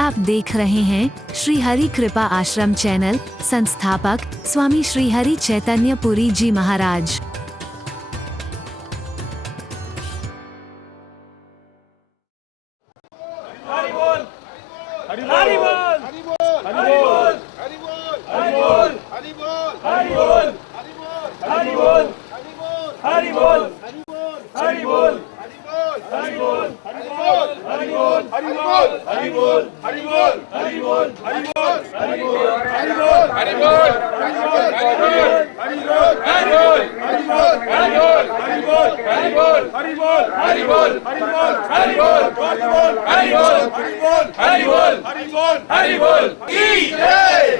आप देख रहे हैं श्री हरि कृपा आश्रम चैनल। संस्थापक स्वामी श्री हरि चैतन्य पुरी जी महाराज।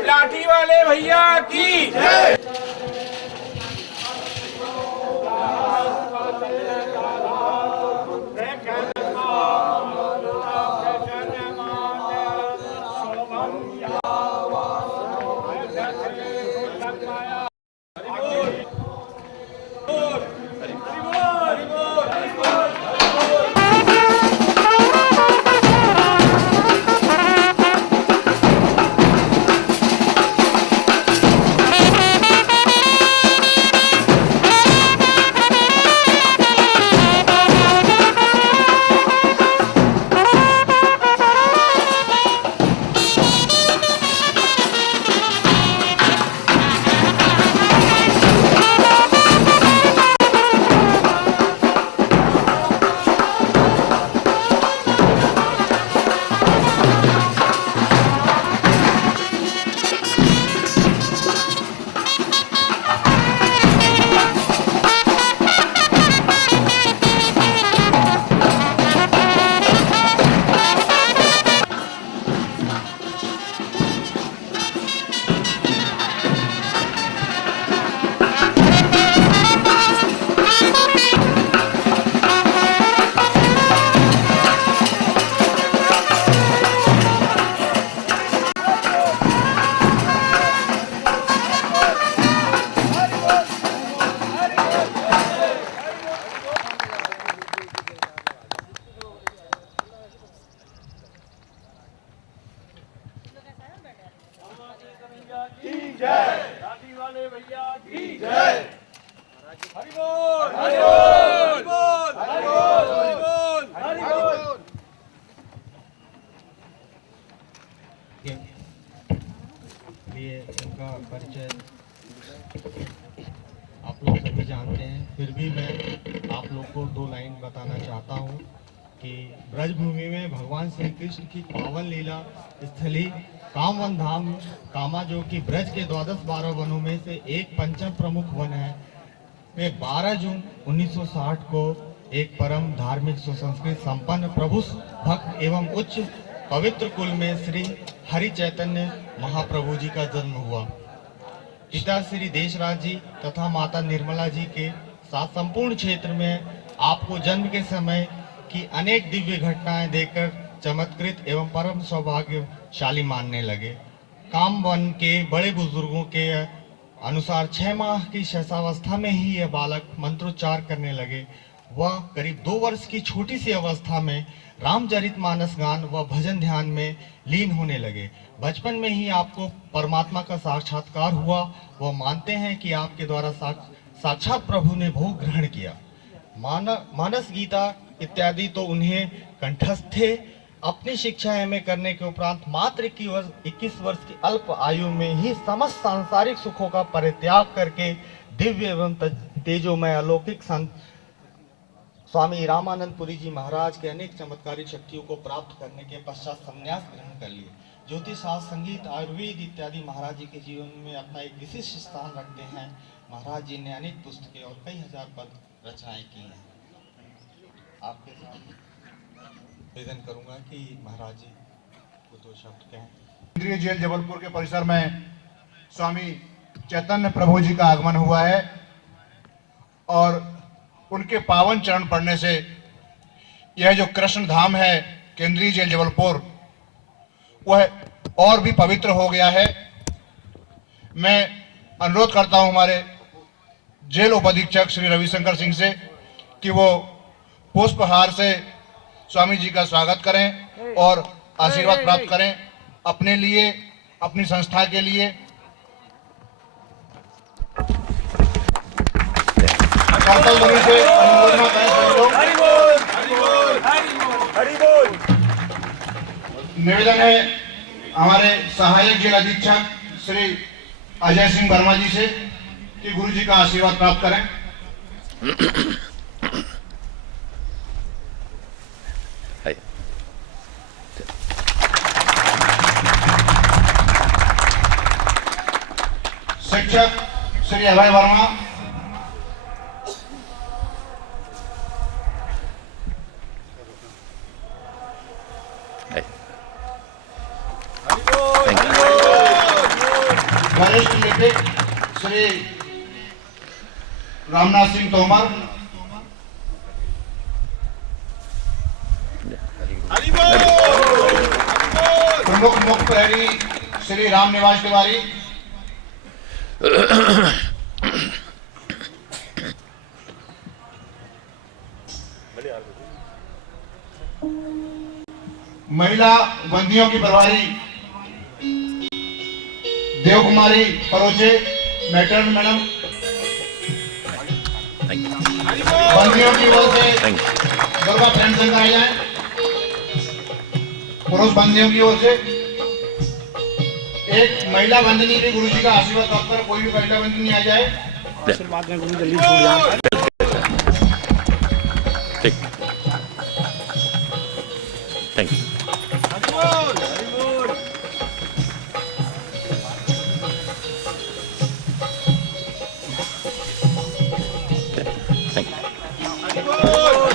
लाठी वाले भैया की जय। लिए उनका परिचय आप लोग सभी जानते हैं, फिर भी मैं आप लोग को दो लाइन बताना चाहता हूँ कि ब्रजभूमि में भगवान श्री कृष्ण की पावन लीला स्थली कामवन धाम कामा, जो कि ब्रज के 12 वनों में से एक पंचम प्रमुख वन है, में 12 जून 1960 को एक परम धार्मिक सुसंस्कृत संपन्न प्रभु भक्त एवं उच्च पवित्र कुल में श्री हरि चैतन्य महाप्रभु जी का जन्म हुआ। पिता श्री देशराज जी तथा माता निर्मला जी के साथ संपूर्ण क्षेत्र में आपको जन्म के समय की अनेक दिव्य घटनाएं देखकर चमत्कृत एवं परम सौभाग्यशाली मानने लगे। कामवन के बड़े बुजुर्गों के अनुसार 6 माह की शैशवावस्था में ही यह बालक मंत्रोच्चार करने लगे। वह करीब 2 वर्ष की छोटी सी अवस्था में रामचरितमानस गान व भजन ध्यान में लीन होने लगे। बचपन में ही आपको परमात्मा का साक्षात्कार हुआ। वह मानते हैं कि आपके द्वारा साक्षात प्रभु ने भोग ग्रहण किया। मानस गीता इत्यादि तो उन्हें कंठस्थ थे। अपनी शिक्षा एमए करने के उपरांत मात्र 21 वर्ष की अल्प आयु में ही समस्त सांसारिक सुखों का परित्याग करके दिव्य एवं तेजोमय अलौकिक संत स्वामी रामानंद पुरी जी महाराज के अनेक चमत्कारिक शक्तियों को प्राप्त करने के पश्चात संन्यास ग्रहण कर लिए। ज्योतिष शास्त्र, संगीत, आयुर्वेद इत्यादि महाराज जी के जीवन में अपना एक विशिष्ट स्थान रखते हैं। महाराज जी ने अनेक पुस्तकें और कई हजार पद रचनाएं की हैं। आपके साथ निवेदन करूंगा कि महाराज जी को 2 शब्द कहें। केंद्रीय जेल जबलपुर के परिसर में स्वामी चैतन्य प्रभु जी का आगमन हुआ है और उनके पावन चरण पड़ने से यह जो कृष्ण धाम है केंद्रीय जेल जबलपुर, वह और भी पवित्र हो गया है। मैं अनुरोध करता हूं हमारे जेल उपाधीक्षक श्री रविशंकर सिंह से कि वो पुष्पहार से स्वामी जी का स्वागत करें और आशीर्वाद प्राप्त करें अपने लिए, अपनी संस्था के लिए। करतल ध्वनि से अनुमोदना करें सभी लोग। निवेदन है हमारे सहायक जेल अधीक्षक श्री अजय सिंह वर्मा जी से कि गुरु जी का आशीर्वाद प्राप्त करें। शिक्षक श्री अभय वर्मा, वरिष्ठ लिपिक श्री रामनाथ सिंह तोमर, प्रमुख मुख्य प्रहरी श्री राम निवास तिवारी, महिला बंदियों की प्रभारी देव कुमारी परोचे, मैट्रन मैडम, बंदियों की ओर से दुर्गा फ्रेंड संघ आए जाए, पुरुष बंदियों की ओर से एक महिला बंदनी भी गुरु जी का आशीर्वाद प्राप्त कर, कोई भी महिला बंदनी आ जाए। आशीर्वाद में गुरु जल्दी छूट जाए। ठीक, थैंक यू।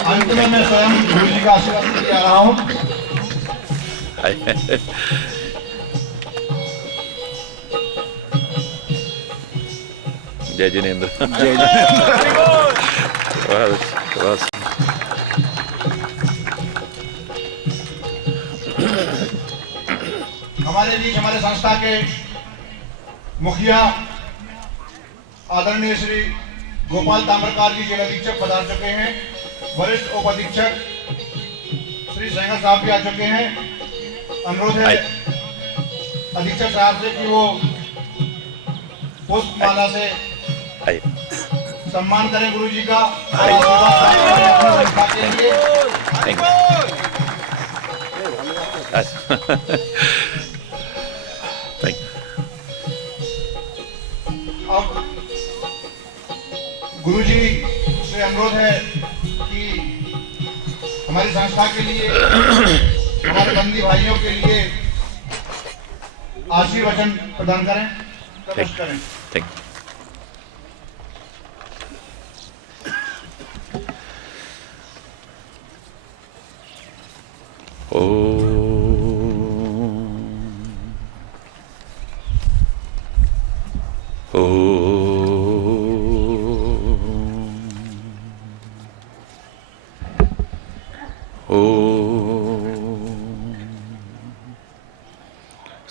अंत में मैं स्वयं गुरु जी का आशीर्वाद लेके आ रहा हूँ। जय जिनेन्द्र। बस हमारे बीच हमारे संस्था के मुखिया आदरणीय श्री गोपाल ताम्रकार जी जेल अधीक्षक पधार चुके हैं। वरिष्ठ उप अधीक्षक श्री सेंगर साहब भी आ चुके हैं। अनुरोध है अधीक्षक साहब से कि वो पुष्पमाला से सम्मान करें गुरु जी का और आशीर्वाद प्राप्त करें अपनी संस्था के लिए। अब गुरु जी से अनुरोध है कि हमारी संस्था के लिए, हमारे बंदी भाइयों के लिए आशीर्वचन प्रदान करें, नमस्कार करें। Thank you.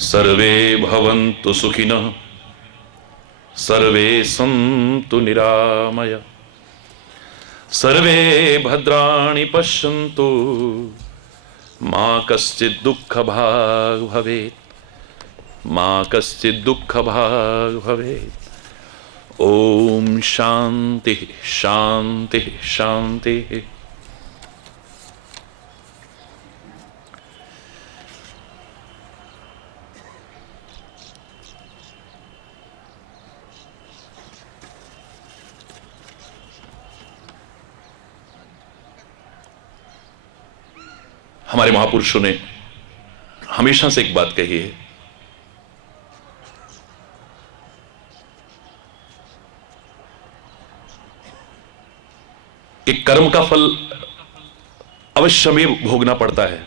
सर्वे भवन्तु सुखिनः, सर्वे सन्तु निरामया, सर्वे भद्राणि पश्यन्तु, मा कश्चित् दुःखभाग् भवेत्, मा कश्चित् दुःखभाग् भवेत्। ओम शांति शांति शांति। हमारे महापुरुषों ने हमेशा से एक बात कही है कि कर्म का फल अवश्य में भोगना पड़ता है,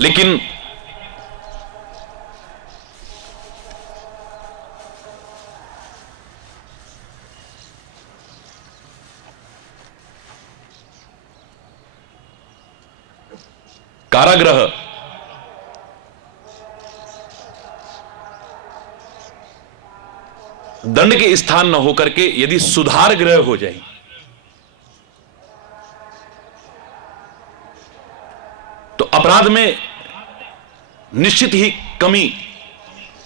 लेकिन कारागृह दंड के स्थान न होकर के यदि सुधार गृह हो जाए अपराध में निश्चित ही कमी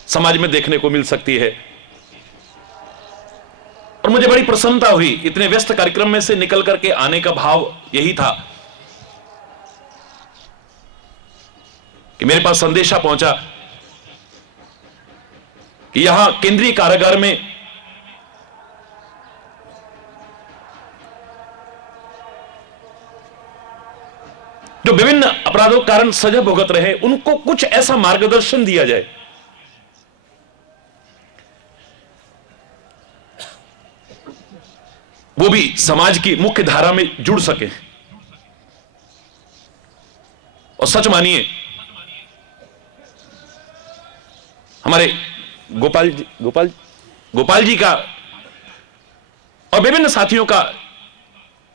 समाज में देखने को मिल सकती है। और मुझे बड़ी प्रसन्नता हुई, इतने व्यस्त कार्यक्रम में से निकल करके आने का भाव यही था कि मेरे पास संदेशा पहुंचा कि यहां केंद्रीय कारागार में जो विभिन्न अपराधों के कारण सजा भुगत रहे, उनको कुछ ऐसा मार्गदर्शन दिया जाए वो भी समाज की मुख्य धारा में जुड़ सके। और सच मानिए, हमारे गोपाल जी का और विभिन्न साथियों का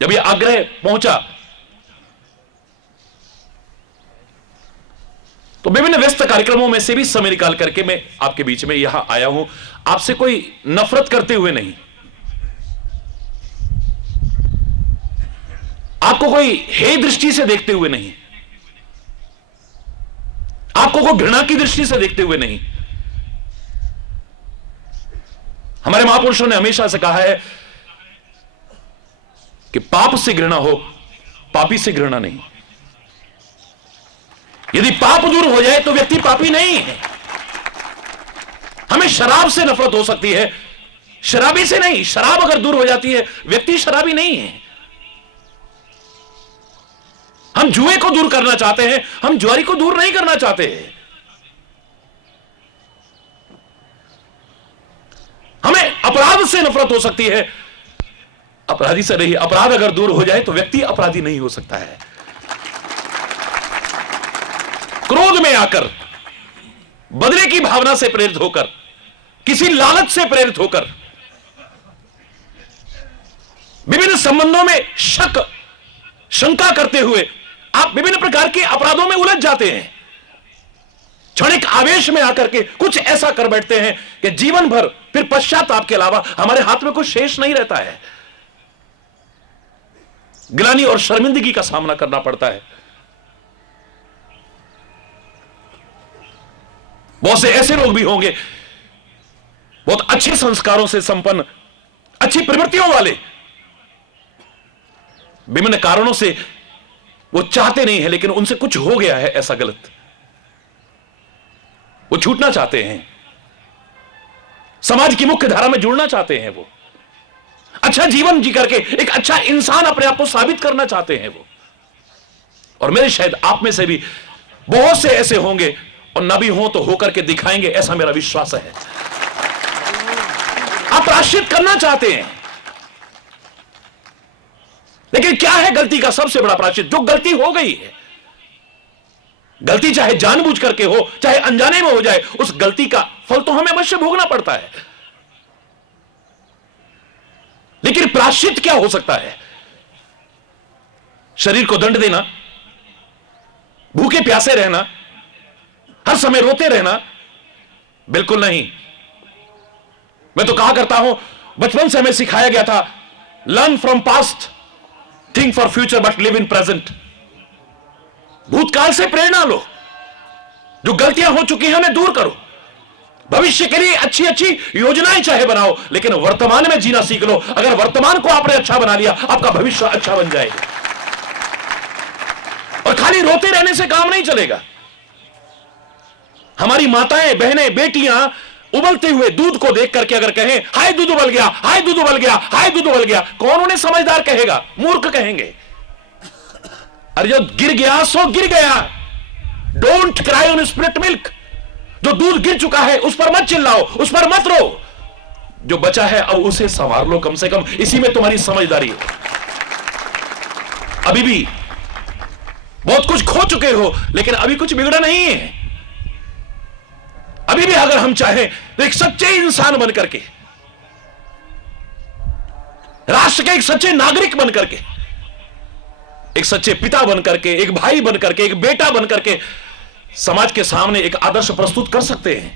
जब यह आग्रह पहुंचा तो विभिन्न व्यस्त कार्यक्रमों में से भी समय निकाल करके मैं आपके बीच में यहां आया हूं, आपसे कोई नफरत करते हुए नहीं, आपको कोई हे दृष्टि से देखते हुए नहीं, आपको कोई घृणा की दृष्टि से देखते हुए नहीं। हमारे महापुरुषों ने हमेशा से कहा है कि पाप से घृणा हो, पापी से घृणा नहीं। यदि पाप दूर हो जाए तो व्यक्ति पापी नहीं है। हमें शराब से नफरत हो सकती है, शराबी से नहीं। शराब अगर दूर हो जाती है, व्यक्ति शराबी नहीं है। हम जुए को दूर करना चाहते हैं, हम जुआरी को दूर नहीं करना चाहते हैं। हमें अपराध से नफरत हो सकती है, अपराधी से नहीं। अपराध अगर दूर हो जाए तो व्यक्ति अपराधी नहीं हो सकता है। क्रोध में आकर, बदले की भावना से प्रेरित होकर, किसी लालच से प्रेरित होकर, विभिन्न संबंधों में शक शंका करते हुए आप विभिन्न प्रकार के अपराधों में उलझ जाते हैं। क्षणिक आवेश में आकर के कुछ ऐसा कर बैठते हैं कि जीवन भर फिर पश्चाताप के अलावा हमारे हाथ में कुछ शेष नहीं रहता है। गिलानी और शर्मिंदगी का सामना करना पड़ता है। बहुत से ऐसे लोग भी होंगे, बहुत अच्छे संस्कारों से संपन्न, अच्छी प्रवृत्तियों वाले, विभिन्न कारणों से वो चाहते नहीं है, लेकिन उनसे कुछ हो गया है ऐसा गलत, वो छूटना चाहते हैं, समाज की मुख्य धारा में जुड़ना चाहते हैं, वो अच्छा जीवन जी करके एक अच्छा इंसान अपने आप को साबित करना चाहते हैं वो। और मेरे शायद आप में से भी बहुत से ऐसे होंगे, और न भी हो तो होकर के दिखाएंगे, ऐसा मेरा विश्वास है। आप प्रायश्चित करना चाहते हैं, लेकिन क्या है गलती का सबसे बड़ा प्रायश्चित? जो गलती हो गई है, गलती चाहे जानबूझ करके हो चाहे अनजाने में हो जाए, उस गलती का फल तो हमें अवश्य भोगना पड़ता है। लेकिन प्रायश्चित क्या हो सकता है? शरीर को दंड देना, भूखे प्यासे रहना, हर समय रोते रहना? बिल्कुल नहीं। मैं तो कहा करता हूं, बचपन से हमें सिखाया गया था, learn from past, think for future but live in present. भूतकाल से प्रेरणा लो, जो गलतियां हो चुकी हैं उन्हें दूर करो, भविष्य के लिए अच्छी अच्छी योजनाएं चाहे बनाओ, लेकिन वर्तमान में जीना सीख लो। अगर वर्तमान को आपने अच्छा बना लिया, आपका भविष्य अच्छा बन जाएगा। और खाली रोते रहने से काम नहीं चलेगा। हमारी माताएं, बहनें, बेटियां उबलते हुए दूध को देख करके अगर कहें हाय दूध उबल गया, हाय दूध उबल गया, हाय दूध उबल गया, कौन उन्हें समझदार कहेगा? मूर्ख कहेंगे। अरे जो गिर गया सो गिर गया। Don't cry on split milk. जो दूध गिर चुका है उस पर मत चिल्लाओ, उस पर मत रो। जो बचा है अब उसे संवार लो, कम से कम इसी में तुम्हारी समझदारी है। अभी भी बहुत कुछ खो चुके हो, लेकिन अभी कुछ बिगड़ा नहीं है। अभी भी अगर हम चाहें तो एक सच्चे इंसान बन करके, राष्ट्र के एक सच्चे नागरिक बन करके, एक सच्चे पिता बन करके, एक भाई बन करके, एक बेटा बन करके समाज के सामने एक आदर्श प्रस्तुत कर सकते हैं।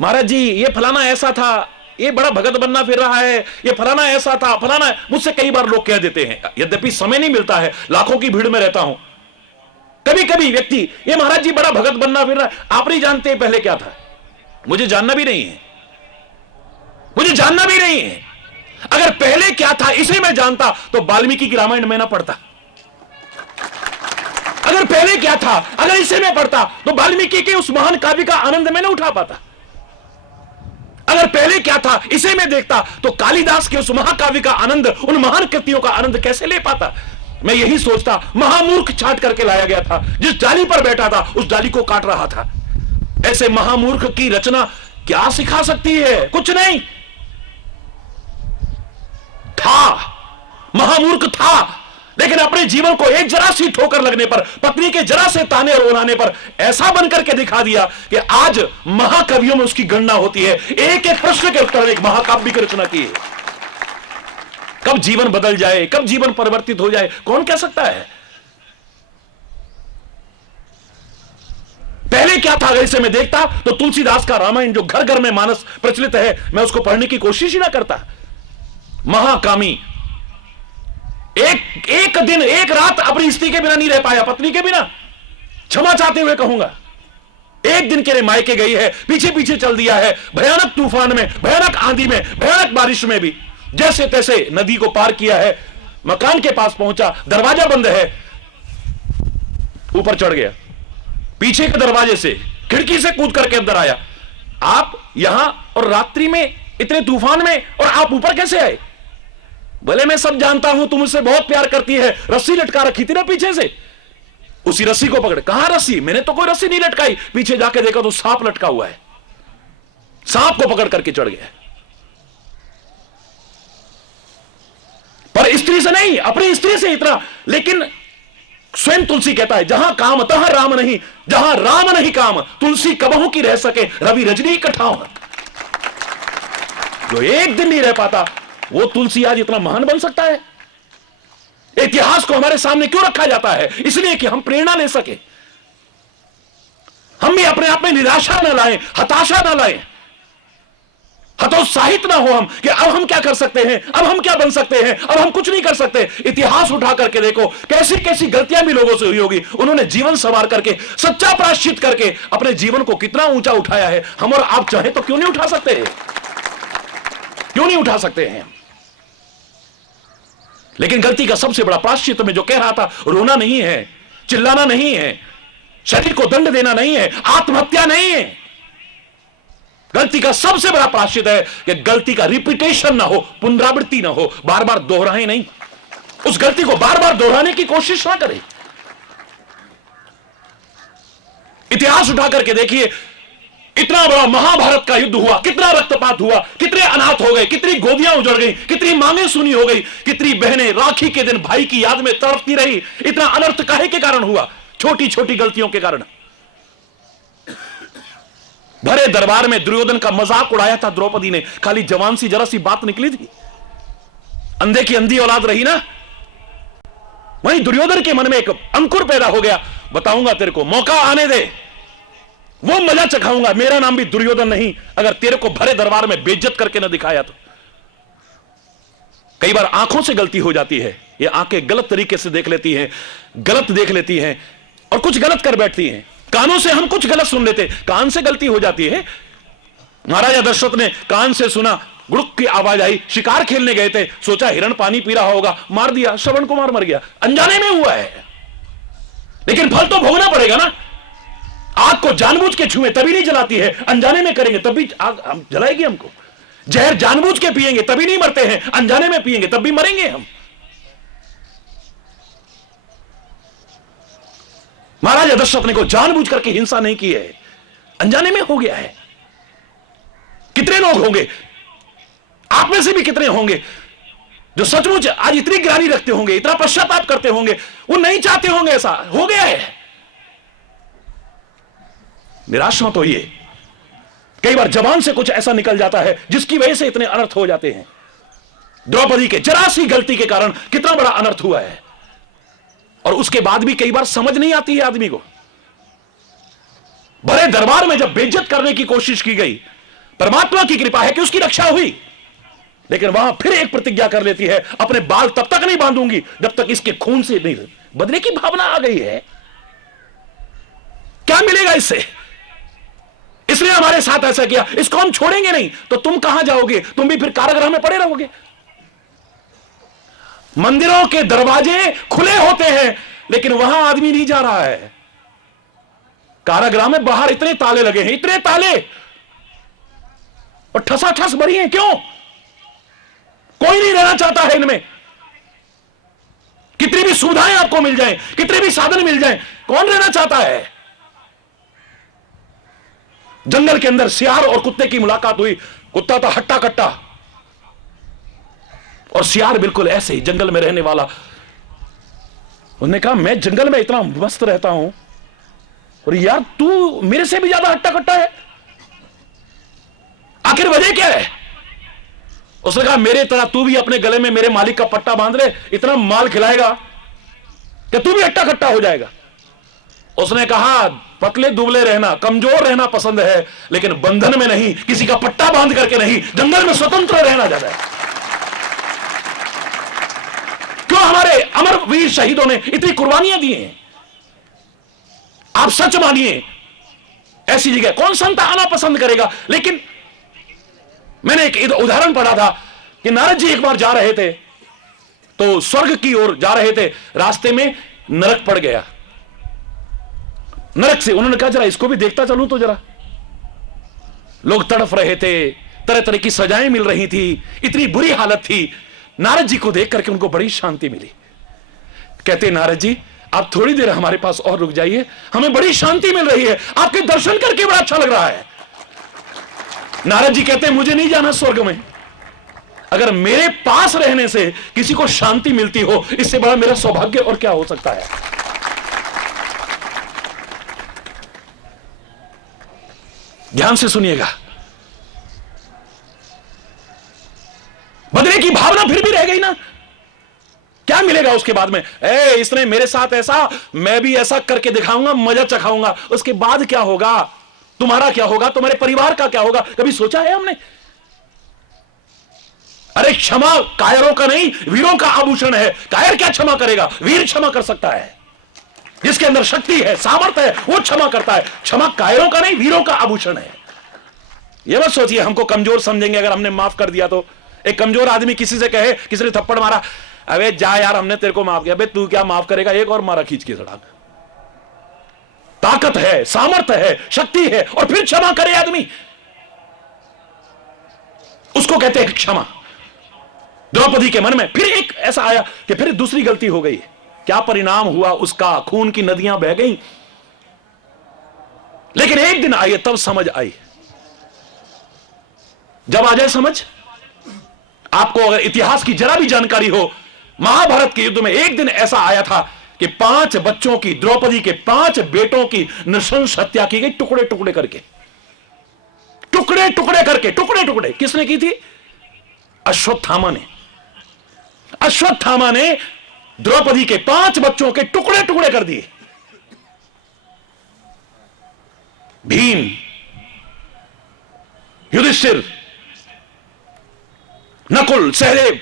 महाराज जी ये फलाना ऐसा था, ये बड़ा भगत बनना फिर रहा है, ये फलाना ऐसा था, फलाना। मुझसे कई बार लोग कह देते हैं, यद्यपि समय नहीं मिलता है, लाखों की भीड़ में रहता हूं, कभी कभी व्यक्ति ये महाराज जी बड़ा भगत बनना फिर रहा, आप नहीं जानते पहले क्या था। मुझे जानना भी नहीं है, मुझे जानना भी नहीं है। अगर पहले क्या था इसे मैं जानता तो वाल्मीकि की रामायण में ना पढ़ता। अगर पहले क्या था अगर इसे मैं पढ़ता तो वाल्मीकि के उस महान काव्य का आनंद मैं ना उठा पाता। अगर पहले क्या था इसे मैं देखता तो कालिदास के उस महाकाव्य का आनंद, उन महान कृतियों का आनंद कैसे ले पाता। मैं यही सोचता, महामूर्ख छाट करके लाया गया था, जिस डाली पर बैठा था उस डाली को काट रहा था। ऐसे महामूर्ख की रचना क्या सिखा सकती है? कुछ नहीं। था महामूर्ख था, लेकिन अपने जीवन को एक जरा सी ठोकर लगने पर, पत्नी के जरा से ताने और उड़ाने पर ऐसा बनकर के दिखा दिया कि आज महाकवियों में उसकी गणना होती है। एक एक प्रश्न के उत्तर में एक महाकाव्य की रचना की है। कब जीवन बदल जाए, कब जीवन परिवर्तित हो जाए, कौन कह सकता है? पहले क्या था अगर इसे मैं देखता तो तुलसीदास का रामायण जो घर घर में मानस प्रचलित है, मैं उसको पढ़ने की कोशिश ही ना करता। महाकामी एक दिन एक रात अपनी स्त्री के बिना नहीं रह पाया, पत्नी के बिना। क्षमा चाहते हुए कहूंगा, एक दिन के लिए मायके गई है, पीछे पीछे चल दिया है, भयानक तूफान में, भयानक आंधी में, भयानक बारिश में भी जैसे तैसे नदी को पार किया है, मकान के पास पहुंचा, दरवाजा बंद है, ऊपर चढ़ गया, पीछे के दरवाजे से खिड़की से कूद करके अंदर आया। आप यहां और रात्रि में इतने तूफान में, और आप ऊपर कैसे आए? बोले मैं सब जानता हूं, तुम मुझसे बहुत प्यार करती है, रस्सी लटका रखी थी ना पीछे से, उसी रस्सी को पकड़े। कहां रस्सी? मैंने तो कोई रस्सी नहीं लटकाई। पीछे जाके देखा तो सांप लटका हुआ है, सांप को पकड़ करके चढ़ गया। पर स्त्री से नहीं, अपनी स्त्री से इतना। लेकिन स्वयं तुलसी कहता है, जहां काम तहां राम नहीं, जहां राम नहीं काम, तुलसी कबहू की रह सके, रवि रजनी इकट्ठा। जो एक दिन नहीं रह पाता वो तुलसी आज इतना महान बन सकता है। इतिहास को हमारे सामने क्यों रखा जाता है? इसलिए कि हम प्रेरणा ले सके, हम भी अपने आप में निराशा न लाएं, हताशा न लाएं, हतोत्साहित ना हो हम कि अब हम क्या कर सकते हैं, अब हम क्या बन सकते हैं, अब हम कुछ नहीं कर सकते। इतिहास उठा करके देखो, कैसी कैसी गलतियां भी लोगों से हुई होगी, उन्होंने जीवन संवार करके, सच्चा प्रायश्चित करके अपने जीवन को कितना ऊंचा उठाया है। हम और आप चाहें तो क्यों नहीं उठा सकते हैं? क्यों नहीं उठा सकते हैं? लेकिन गलती का सबसे बड़ा प्रायश्चित में जो कह रहा था, रोना नहीं है, चिल्लाना नहीं है, शरीर को दंड देना नहीं है, आत्महत्या नहीं है। गलती का सबसे बड़ा प्रायश्चित है कि गलती का रिपीटेशन ना हो, पुनरावृत्ति ना हो, बार बार दोहराएं नहीं, उस गलती को बार बार दोहराने की कोशिश ना करें। इतिहास उठा करके देखिए, इतना बड़ा महाभारत का युद्ध हुआ, कितना रक्तपात हुआ, कितने अनाथ हो गए, कितनी गोदियां उजड़ गई, कितनी मांगें सुनी हो गई, कितनी बहनें राखी के दिन भाई की याद में तड़पती रही। इतना अनर्थ काहे के कारण हुआ? छोटी छोटी गलतियों के कारण। भरे दरबार में दुर्योधन का मजाक उड़ाया था द्रौपदी ने, खाली जवान सी जरा सी बात निकली थी, अंधे की अंधी औलाद रही ना। वहीं दुर्योधन के मन में एक अंकुर पैदा हो गया, बताऊंगा तेरे को, मौका आने दे, वो मजा चखाऊंगा, मेरा नाम भी दुर्योधन नहीं, अगर तेरे को भरे दरबार में बेइज्जत करके न दिखाया तो। कई बार आंखों से गलती हो जाती है, ये आंखें गलत तरीके से देख लेती हैं, गलत देख लेती हैं और कुछ गलत कर बैठती हैं। कानों से हम कुछ गलत सुन लेते, कान से गलती हो जाती है। महाराजा दशरथ ने कान से सुना, गुड़ुक की आवाज आई, शिकार खेलने गए थे, सोचा हिरण पानी पी रहा होगा, मार दिया, श्रवण कुमार मर गया। अनजाने में हुआ है, लेकिन फल तो भोगना पड़ेगा ना। आग को जानबूझ के छुए तभी नहीं जलाती है, अनजाने में करेंगे तभी आग हम जलाएगी हमको। जहर जानबूझ के पिएंगे तभी नहीं मरते हैं, अनजाने में पिएंगे तब भी मरेंगे हम। महाराजा दशरथ ने को जानबूझ करके हिंसा नहीं की है, अनजाने में हो गया है। कितने लोग होंगे, आप में से भी कितने होंगे जो सचमुच आज इतनी ग्लानि रखते होंगे, इतना पश्चाताप करते होंगे, वो नहीं चाहते होंगे, ऐसा हो गया है। निराश मत होइए, कई बार जबान से कुछ ऐसा निकल जाता है जिसकी वजह से इतने अनर्थ हो जाते हैं। द्रौपदी के जरा सी गलती के कारण कितना बड़ा अनर्थ हुआ है, और उसके बाद भी कई बार समझ नहीं आती है आदमी को। भरे दरबार में जब बेइज्जत करने की कोशिश की गई, परमात्मा की कृपा है कि उसकी रक्षा हुई, लेकिन वहां फिर एक प्रतिज्ञा कर लेती है, अपने बाल तब तक नहीं बांधूंगी जब तक इसके खून से नहीं। बदले की भावना आ गई है, क्या मिलेगा इससे? इसने हमारे साथ ऐसा किया, इसको हम छोड़ेंगे नहीं। तो तुम कहां जाओगे? तुम भी फिर कारागृह में पड़े रहोगे। मंदिरों के दरवाजे खुले होते हैं, लेकिन वहां आदमी नहीं जा रहा है। कारागृह में बाहर इतने ताले लगे हैं, इतने ताले, और ठसाठस भरी हैं। क्यों? कोई नहीं रहना चाहता है इनमें। कितनी भी सुविधाएं आपको मिल जाएं, कितने भी साधन मिल जाएं, कौन रहना चाहता है? जंगल के अंदर सियार और कुत्ते की मुलाकात हुई। कुत्ता था हट्टा कट्टा, और सियार बिल्कुल ऐसे ही जंगल में रहने वाला। उसने कहा, मैं जंगल में इतना मस्त रहता हूं, और यार तू मेरे से भी ज्यादा हट्टा कट्टा है, आखिर वजह क्या है? उसने कहा, मेरे तरह तू भी अपने गले में मेरे मालिक का पट्टा बांध ले, इतना माल खिलाएगा कि तू भी हट्टा कट्टा हो जाएगा। उसने कहा, पतले दुबले रहना, कमजोर रहना पसंद है, लेकिन बंधन में नहीं, किसी का पट्टा बांध करके नहीं, जंगल में स्वतंत्र रहना ज्यादा है। क्यों? हमारे अमर वीर शहीदों ने इतनी कुर्बानियां दी हैं। आप सच मानिए, ऐसी जगह कौन संत आना पसंद करेगा? लेकिन मैंने एक उदाहरण पढ़ा था कि नारद जी एक बार जा रहे थे, तो स्वर्ग की ओर जा रहे थे, रास्ते में नरक पड़ गया। नरक से उन्होंने कहा, जरा इसको भी देखता चलूं तो जरा। लोग तड़फ रहे थे, तरह तरह की सजाएं मिल रही थी, इतनी बुरी हालत थी। नारद जी को देख करके उनको बड़ी शांति मिली। कहते, नारद जी आप थोड़ी देर हमारे पास और रुक जाइए, हमें बड़ी शांति मिल रही है, आपके दर्शन करके बड़ा अच्छा लग रहा है। नारद जी कहते हैं, मुझे नहीं जाना स्वर्ग में। अगर मेरे पास रहने से किसी को शांति मिलती हो, इससे बड़ा मेरा सौभाग्य और क्या हो सकता है। ध्यान से सुनिएगा। बदले की भावना फिर भी रह गई ना। क्या मिलेगा उसके बाद में? इसने मेरे साथ ऐसा, मैं भी ऐसा करके दिखाऊंगा, मजा चखाऊंगा। उसके बाद क्या होगा? तुम्हारा क्या होगा? तुम्हारे परिवार का क्या होगा? कभी सोचा है हमने? अरे क्षमा कायरों का नहीं, वीरों का आभूषण है। कायर क्या क्षमा करेगा? वीर क्षमा कर सकता है। जिसके अंदर शक्ति है, सामर्थ्य है, वो क्षमा करता है। क्षमा कायरों का नहीं, वीरों का आभूषण है। यह मत सोचिए हमको कमजोर समझेंगे अगर हमने माफ कर दिया तो। एक कमजोर आदमी किसी से कहे, किसी ने थप्पड़ मारा, अबे जा यार हमने तेरे को माफ किया। बे तू क्या माफ करेगा? एक और मारा खींच के सड़क। ताकत है, सामर्थ्य है, शक्ति है, और फिर क्षमा करे आदमी, उसको कहते हैं क्षमा। द्रौपदी के मन में फिर एक ऐसा आया कि फिर दूसरी गलती हो गई। क्या परिणाम हुआ उसका? खून की नदियां बह गईं। लेकिन एक दिन आई, तब समझ आई। जब आ जाए समझ, आपको अगर इतिहास की जरा भी जानकारी हो, महाभारत के युद्ध में एक दिन ऐसा आया था कि 5 बच्चों की, द्रौपदी के 5 बेटों की नृशंस हत्या की गई, टुकड़े टुकड़े करके, टुकड़े टुकड़े करके, टुकड़े टुकड़े। किसने की थी? अश्वत्थामा ने। अश्वत्थामा ने द्रौपदी के 5 बच्चों के टुकड़े टुकड़े कर दिए। भीम, युधिष्ठिर, नकुल, सहदेव,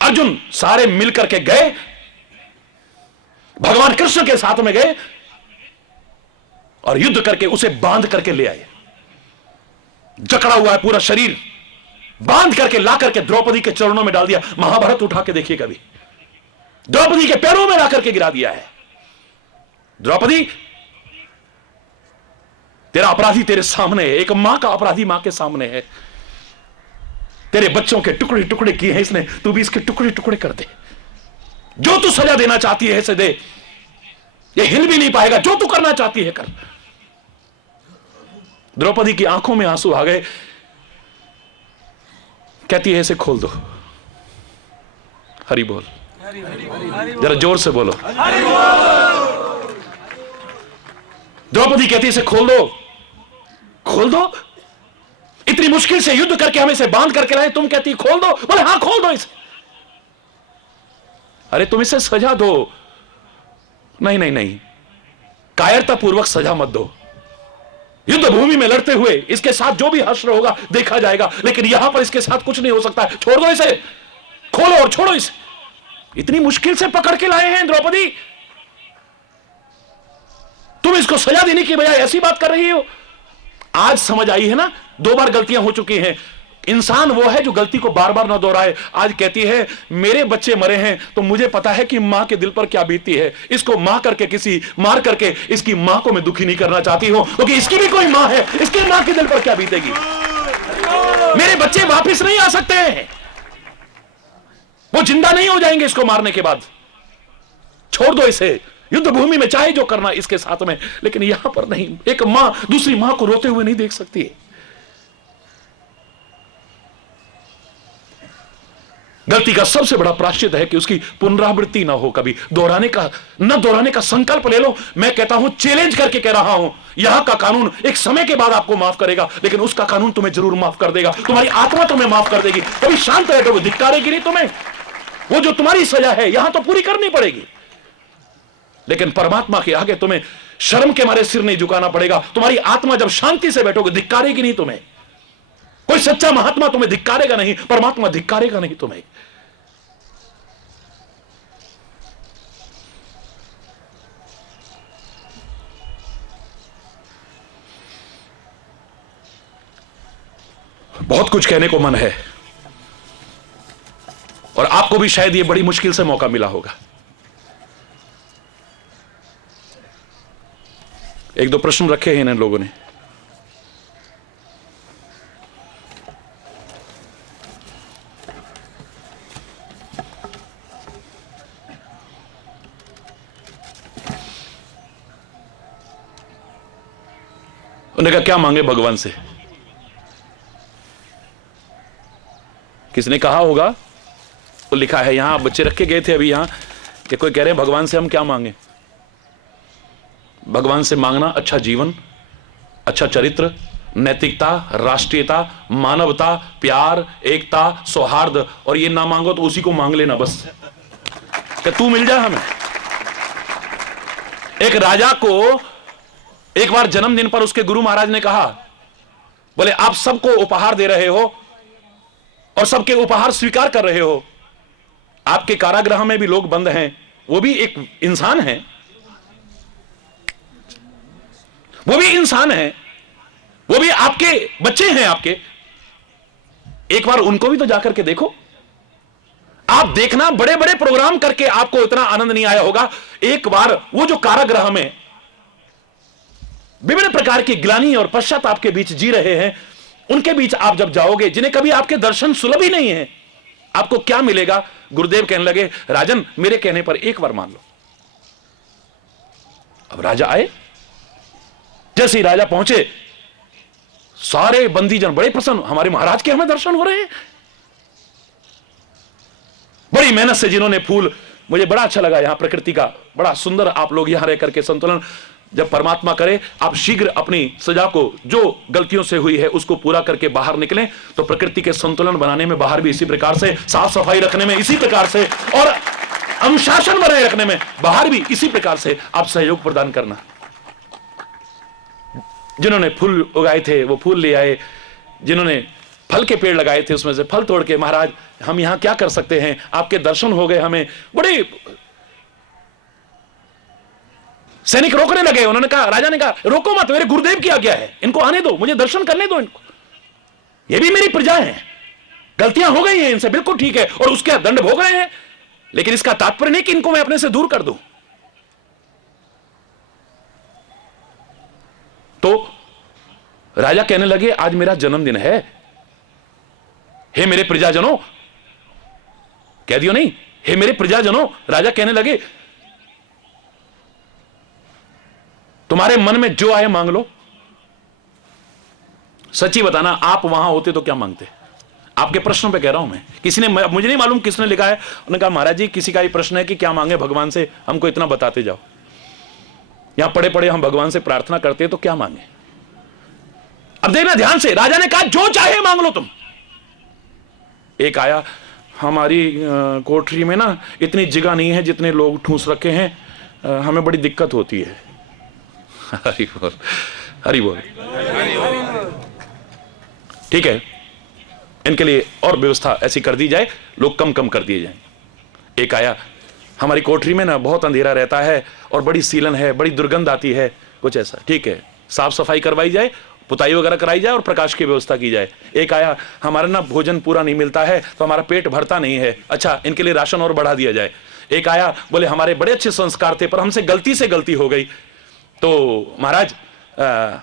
अर्जुन सारे मिलकर के गए, भगवान कृष्ण के साथ में गए और युद्ध करके उसे बांध करके ले आए। जकड़ा हुआ है पूरा शरीर, बांध करके ला करके द्रौपदी के चरणों में डाल दिया। महाभारत उठा के देखिए कभी, द्रौपदी के पैरों में ला करके गिरा दिया है। द्रौपदी, तेरा अपराधी तेरे सामने है, एक मां का अपराधी मां के सामने है। तेरे बच्चों के टुकड़े टुकड़े किए हैं इसने, तू भी इसके टुकड़े टुकड़े कर दे। जो तू सजा देना चाहती है इसे दे, ये हिल भी नहीं पाएगा। जो तू करना चाहती है कर। द्रौपदी की आंखों में आंसू आ गए। कहती है इसे खोल दो। हरि बोल, जरा जोर से बोलो। द्रौपदी कहती है इसे खोल दो, खोल दो। इतनी मुश्किल से युद्ध करके हम इसे बांध करके लाए, तुम कहती खोल दो। बोले हां खोल दो इसे। अरे तुम इसे सजा दो। नहीं नहीं नहीं, कायरता पूर्वक सजा मत दो। युद्ध भूमि में लड़ते हुए इसके साथ जो भी हश्र होगा देखा जाएगा, लेकिन यहां पर इसके साथ कुछ नहीं हो सकता है। छोड़ दो इसे, खोलो और छोड़ो इसे। इतनी मुश्किल से पकड़ के लाए हैं द्रौपदी। तुम इसको सजा देने की बजाय ऐसी बात कर रही हो। आज समझ आई है ना, 2 बार गलतियां हो चुकी हैं। इंसान वो है जो गलती को बार बार ना दोहराए। आज कहती है मेरे बच्चे मरे हैं तो मुझे पता है कि मां के दिल पर क्या बीती है, इसको मार करके इसकी मां को मैं दुखी नहीं करना चाहती हूं, क्योंकि इसकी भी कोई मां है, इसकी मां के दिल पर क्या बीतेगी। मेरे बच्चे वापस नहीं आ सकते हैं, वो जिंदा नहीं हो जाएंगे इसको मारने के बाद। छोड़ दो इसे, युद्ध भूमि में चाहे जो करना इसके साथ में, लेकिन यहां पर नहीं। एक मां दूसरी मां को रोते हुए नहीं देख सकती। गलती का सबसे बड़ा प्रायश्चित है कि उसकी पुनरावृत्ति ना हो, कभी दोहराने का संकल्प ले लो। मैं कहता हूं, चैलेंज करके कह रहा हूं, यहां का कानून एक समय के बाद आपको माफ करेगा, लेकिन उसका कानून तुम्हें जरूर माफ कर देगा। तुम्हारी आत्मा तुम्हें माफ कर देगी, कभी शांत बैठोगे, धिक्कारेगी नहीं तुम्हें। वो जो तुम्हारी सजा है यहां तो पूरी करनी पड़ेगी, लेकिन परमात्मा के आगे तुम्हें शर्म के मारे सिर नहीं झुकाना पड़ेगा। तुम्हारी आत्मा जब शांति से बैठोगे, धिक्कारेगी नहीं तुम्हें। कोई सच्चा महात्मा तुम्हें धिक्कारेगा नहीं, परमात्मा धिक्कारेगा नहीं तुम्हें। बहुत कुछ कहने को मन है, और आपको भी शायद ये बड़ी मुश्किल से मौका मिला होगा। 1-2 प्रश्न रखे हैं इन लोगों ने। उन्होंने कहा क्या मांगे भगवान से। किसने कहा होगा, तो लिखा है यहां, बच्चे रखे गए थे अभी यहां, कि कोई कह रहे हैं भगवान से हम क्या मांगे। भगवान से मांगना अच्छा जीवन, अच्छा चरित्र, नैतिकता, राष्ट्रीयता, मानवता, प्यार, एकता, सौहार्द, और ये ना मांगो तो उसी को मांग लेना बस, कि तू मिल जाए हमें। एक राजा को एक बार जन्मदिन पर उसके गुरु महाराज ने कहा, बोले आप सबको उपहार दे रहे हो और सबके उपहार स्वीकार कर रहे हो, आपके कारागृह में भी लोग बंद हैं, वो भी एक इंसान है, वो भी इंसान है, वो भी आपके बच्चे हैं आपके, एक बार उनको भी तो जाकर के देखो। आप देखना, बड़े बड़े प्रोग्राम करके आपको इतना आनंद नहीं आया होगा। एक बार वो जो कारागृह में विभिन्न प्रकार की ग्लानि और पश्चाताप के बीच जी रहे हैं, उनके बीच आप जब जाओगे, जिन्हें कभी आपके दर्शन सुलभ ही नहीं है, आपको क्या मिलेगा। गुरुदेव कहने लगे, राजन मेरे कहने पर एक बार मान लो। अब राजा आए, जैसे ही राजा पहुंचे, सारे बंदीजन बड़े प्रसन्न, हमारे महाराज के हमें दर्शन हो रहे हैं। बड़ी मेहनत से जिन्होंने फूल, मुझे बड़ा अच्छा लगा यहां प्रकृति का बड़ा सुंदर, आप लोग यहां रह करके संतुलन, जब परमात्मा करे आप शीघ्र अपनी सजा को, जो गलतियों से हुई है उसको पूरा करके बाहर निकलें, तो प्रकृति के संतुलन बनाने में बाहर भी इसी प्रकार से, साफ सफाई रखने में इसी प्रकार से, और अनुशासन बनाए रखने में बाहर भी इसी प्रकार से आप सहयोग प्रदान करना। जिन्होंने फूल उगाए थे वो फूल ले आए, जिन्होंने फल के पेड़ लगाए थे उसमें से फल तोड़ के, महाराज हम यहां क्या कर सकते हैं, आपके दर्शन हो गए हमें। बड़े सैनिक रोकने लगे, उन्होंने कहा, राजा ने कहा रोको मत, मेरे गुरुदेव की आज्ञा है, इनको आने दो, मुझे दर्शन करने दो इनको, ये भी मेरी प्रजा है, गलतियां हो गई हैं इनसे, बिल्कुल ठीक है, और उसके दंड भोग रहे हैं, लेकिन इसका तात्पर्य नहीं कि इनको मैं अपने से दूर कर दूं। तो राजा कहने लगे, आज मेरा जन्मदिन है, हे मेरे प्रजाजनों, कह दियो नहीं, हे मेरे प्रजाजनों, राजा कहने लगे तुम्हारे मन में जो आए मांग लो। सच्ची बताना, आप वहां होते तो क्या मांगते? आपके प्रश्नों पे कह रहा हूं मैं, किसी ने, मुझे नहीं मालूम किसने लिखा है, उन्होंने कहा महाराज जी किसी का ही प्रश्न है कि क्या मांगे भगवान से, हमको इतना बताते जाओ। यहां पड़े पड़े हम भगवान से प्रार्थना करते हैं तो क्या मांगे। अब देखना ध्यान से, राजा ने कहा जो चाहे मांग लो तुम। एक आया, हमारी कोठरी में ना इतनी जगह नहीं है जितने लोग ठूंस रखे हैं, हमें बड़ी दिक्कत होती है। हरि बोल, हरि बोल। ठीक है, इनके लिए और व्यवस्था ऐसी कर दी जाए, लोग कम कम कर दिए जाएं। एक आया, हमारी कोठरी में ना बहुत अंधेरा रहता है और बड़ी सीलन है, बड़ी दुर्गंध आती है, कुछ ऐसा, ठीक है, साफ सफाई करवाई जाए, पुताई वगैरह कराई जाए और प्रकाश की व्यवस्था की जाए। एक आया, हमारा ना भोजन पूरा नहीं मिलता है तो हमारा पेट भरता नहीं है, अच्छा इनके लिए राशन और बढ़ा दिया जाए। एक आया, बोले हमारे बड़े अच्छे संस्कार थे पर हमसे गलती से गलती हो गई, तो महाराज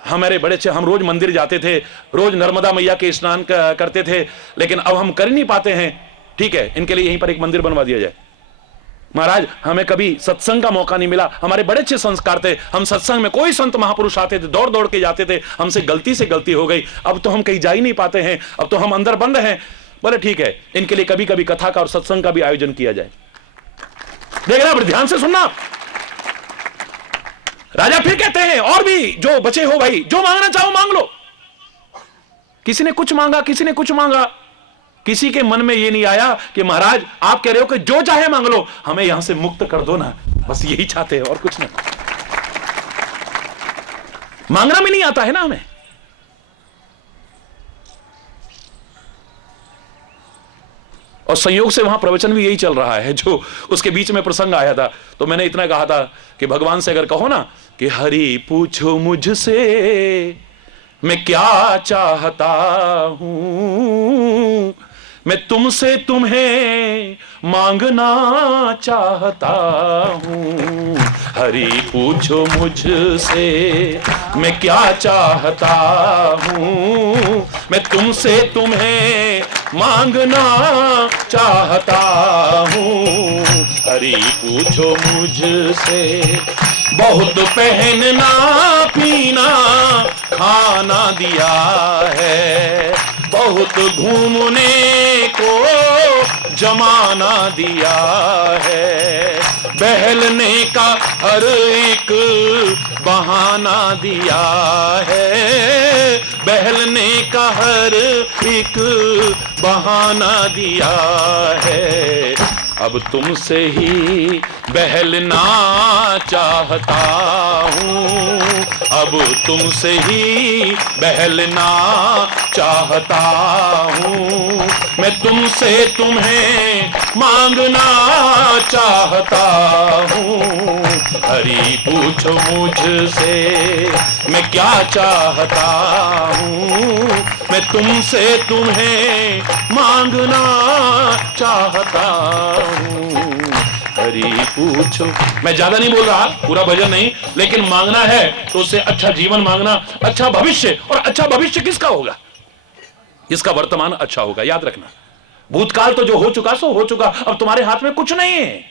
हमारे बड़े अच्छे, हम रोज मंदिर जाते थे, रोज नर्मदा मैया के स्नान करते थे, लेकिन अब हम कर नहीं पाते हैं, ठीक है, इनके लिए यहीं पर एक मंदिर बनवा दिया जाए। महाराज हमें कभी सत्संग का मौका नहीं मिला, हमारे बड़े अच्छे संस्कार थे, हम सत्संग में कोई संत महापुरुष आते थे दौड़ दौड़ के जाते थे, हमसे गलती से गलती हो गई, अब तो हम कहीं जा ही नहीं पाते हैं, अब तो हम अंदर बंद हैं। बोले ठीक है, इनके लिए कभी कभी कथा का और सत्संग का भी आयोजन किया जाए। देख रहे, ध्यान से सुनना। राजा फिर कहते हैं और भी जो बचे हो भाई, जो मांगना चाहो मांग लो। किसी ने कुछ मांगा, किसी ने कुछ मांगा, किसी के मन में यह नहीं आया कि महाराज आप कह रहे हो कि जो चाहे मांग लो, हमें यहां से मुक्त कर दो ना, बस यही चाहते हैं और कुछ नहीं। मांगना भी नहीं आता है ना हमें। और संयोग से वहां प्रवचन भी यही चल रहा है, जो उसके बीच में प्रसंग आया था, तो मैंने इतना कहा था कि भगवान से अगर कहो ना कि हरि पूछो मुझसे मैं क्या चाहता हूं, मैं तुमसे तुम्हें मांगना चाहता हूं, हरि पूछो मुझसे मैं क्या चाहता हूं, मैं तुमसे तुम्हें मांगना चाहता हूं, हरि पूछो मुझसे। बहुत पहनना पीना खाना दिया है, बहुत घूमने को जमाना दिया है, बहलने का हर एक बहाना दिया है, बहलने का हर एक बहाना दिया है, अब तुमसे ही बहलना चाहता हूँ, अब तुमसे ही बहलना चाहता हूँ, मैं तुमसे तुम्हें मांगना चाहता हूँ, हरि पूछो मुझसे मैं क्या चाहता हूँ, मैं तुमसे तुम्हें मांगना चाहता हूँ, हरि पूछो। मैं ज्यादा नहीं बोल रहा, पूरा भजन नहीं, लेकिन मांगना है तो उससे अच्छा जीवन मांगना, अच्छा भविष्य। और अच्छा भविष्य किसका होगा? जिसका वर्तमान अच्छा होगा। याद रखना, भूतकाल तो जो हो चुका सो हो चुका, अब तुम्हारे हाथ में कुछ नहीं है।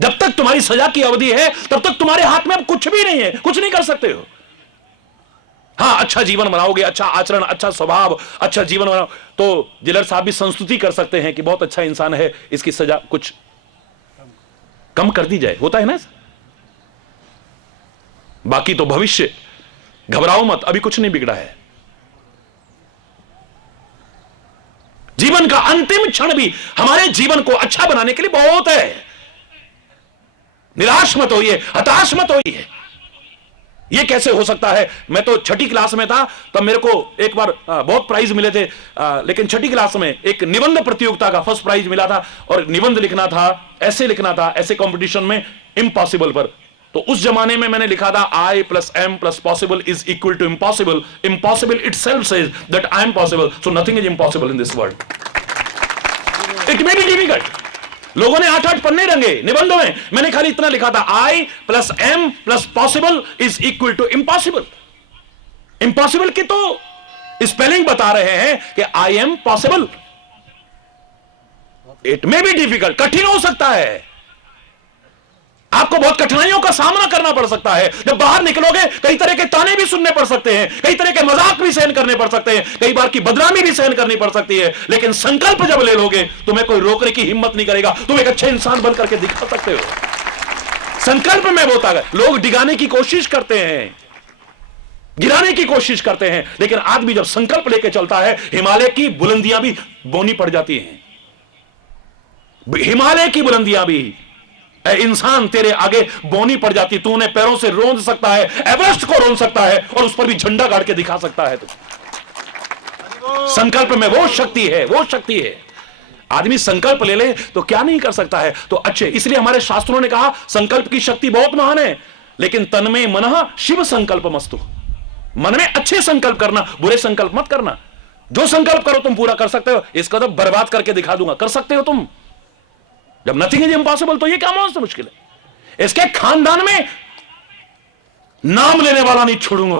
जब तक तुम्हारी सजा की अवधि है तब तक तुम्हारे हाथ में अब कुछ भी नहीं है, कुछ नहीं कर सकते हो। हाँ, अच्छा जीवन बनाओगे, अच्छा आचरण, अच्छा स्वभाव, अच्छा जीवन बनाओ तो जिलर साहब भी संस्तुति कर सकते हैं कि बहुत अच्छा इंसान है, इसकी सजा कुछ कम कर दी जाए, होता है ना। बाकी तो भविष्य, घबराओ मत, अभी कुछ नहीं बिगड़ा है। जीवन का अंतिम क्षण भी हमारे जीवन को अच्छा बनाने के लिए बहुत है। निराश मत होइए, हताश मत होइए। ये कैसे हो सकता है? मैं तो छठी क्लास में था तब मेरे को एक बार बहुत प्राइज मिले थे, लेकिन छठी क्लास में एक निबंध प्रतियोगिता का फर्स्ट प्राइज मिला था और निबंध लिखना था, ऐसे लिखना था, ऐसे कंपटीशन में इम्पॉसिबल पर। तो उस जमाने में मैंने लिखा था I + M + possible is equal to impossible. Impossible itself says that I am possible. So nothing is impossible in this world. It may be difficult. लोगों ने 8-8 पन्ने रंगे निबंधों में, मैंने खाली इतना लिखा था I + M + possible is equal to impossible. Impossible की तो स्पेलिंग बता रहे हैं कि I am possible. It may be difficult. कठिन हो सकता है, आपको बहुत कठिनाइयों का सामना करना पड़ सकता है। जब बाहर निकलोगे कई तरह के ताने भी सुनने पड़ सकते हैं, कई तरह के मजाक भी सहन करने पड़ सकते हैं, कई बार की बदनामी भी सहन करनी पड़ सकती है, लेकिन संकल्प जब ले लोगे तुम्हें कोई रोकने की हिम्मत नहीं करेगा। तुम एक अच्छे इंसान बन करके दिखा सकते हो। संकल्प में बहुत ताकत। लोग डिगाने की कोशिश करते हैं, गिराने की कोशिश करते हैं, लेकिन आदमी जब संकल्प लेके चलता है हिमालय की बुलंदियां भी बोनी पड़ जाती हैं। हिमालय की बुलंदियां भी इंसान तेरे आगे बोनी पड़ जाती। तू उन्हें पैरों से रोंद सकता है, एवरेस्ट को रोंद सकता है और उस पर भी झंडा गाड़ के दिखा सकता है। तो संकल्प में वो शक्ति है, वो शक्ति है। आदमी संकल्प ले ले तो क्या नहीं कर सकता है। तो अच्छे, इसलिए हमारे शास्त्रों ने कहा संकल्प की शक्ति बहुत महान है। लेकिन तन में मनः शिव संकल्प मस्तु, मन में अच्छे संकल्प करना, बुरे संकल्प मत करना। जो संकल्प करो तुम पूरा कर सकते हो, इसका तो बर्बाद करके दिखा दूंगा, कर सकते हो तुम। जब नथिंग इज इम्पॉसिबल तो ये क्या मौत से मुश्किल है। इसके खानदान में नाम लेने वाला नहीं छोड़ूंगा।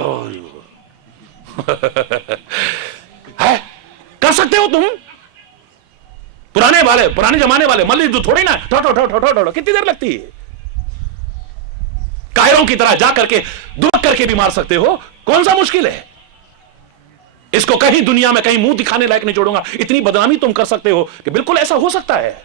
है, कर सकते हो तुम। पुराने जमाने वाले मल्ल युद्ध थोड़ी ना ठो ठो ठो ठो ठो ठो कितनी देर लगती है। कायरों की तरह जा करके दुबक करके भी मार सकते हो, कौन सा मुश्किल है। इसको कहीं दुनिया में कहीं मुंह दिखाने लायक नहीं छोड़ूंगा। इतनी बदनामी तुम कर सकते हो कि बिल्कुल ऐसा हो सकता है,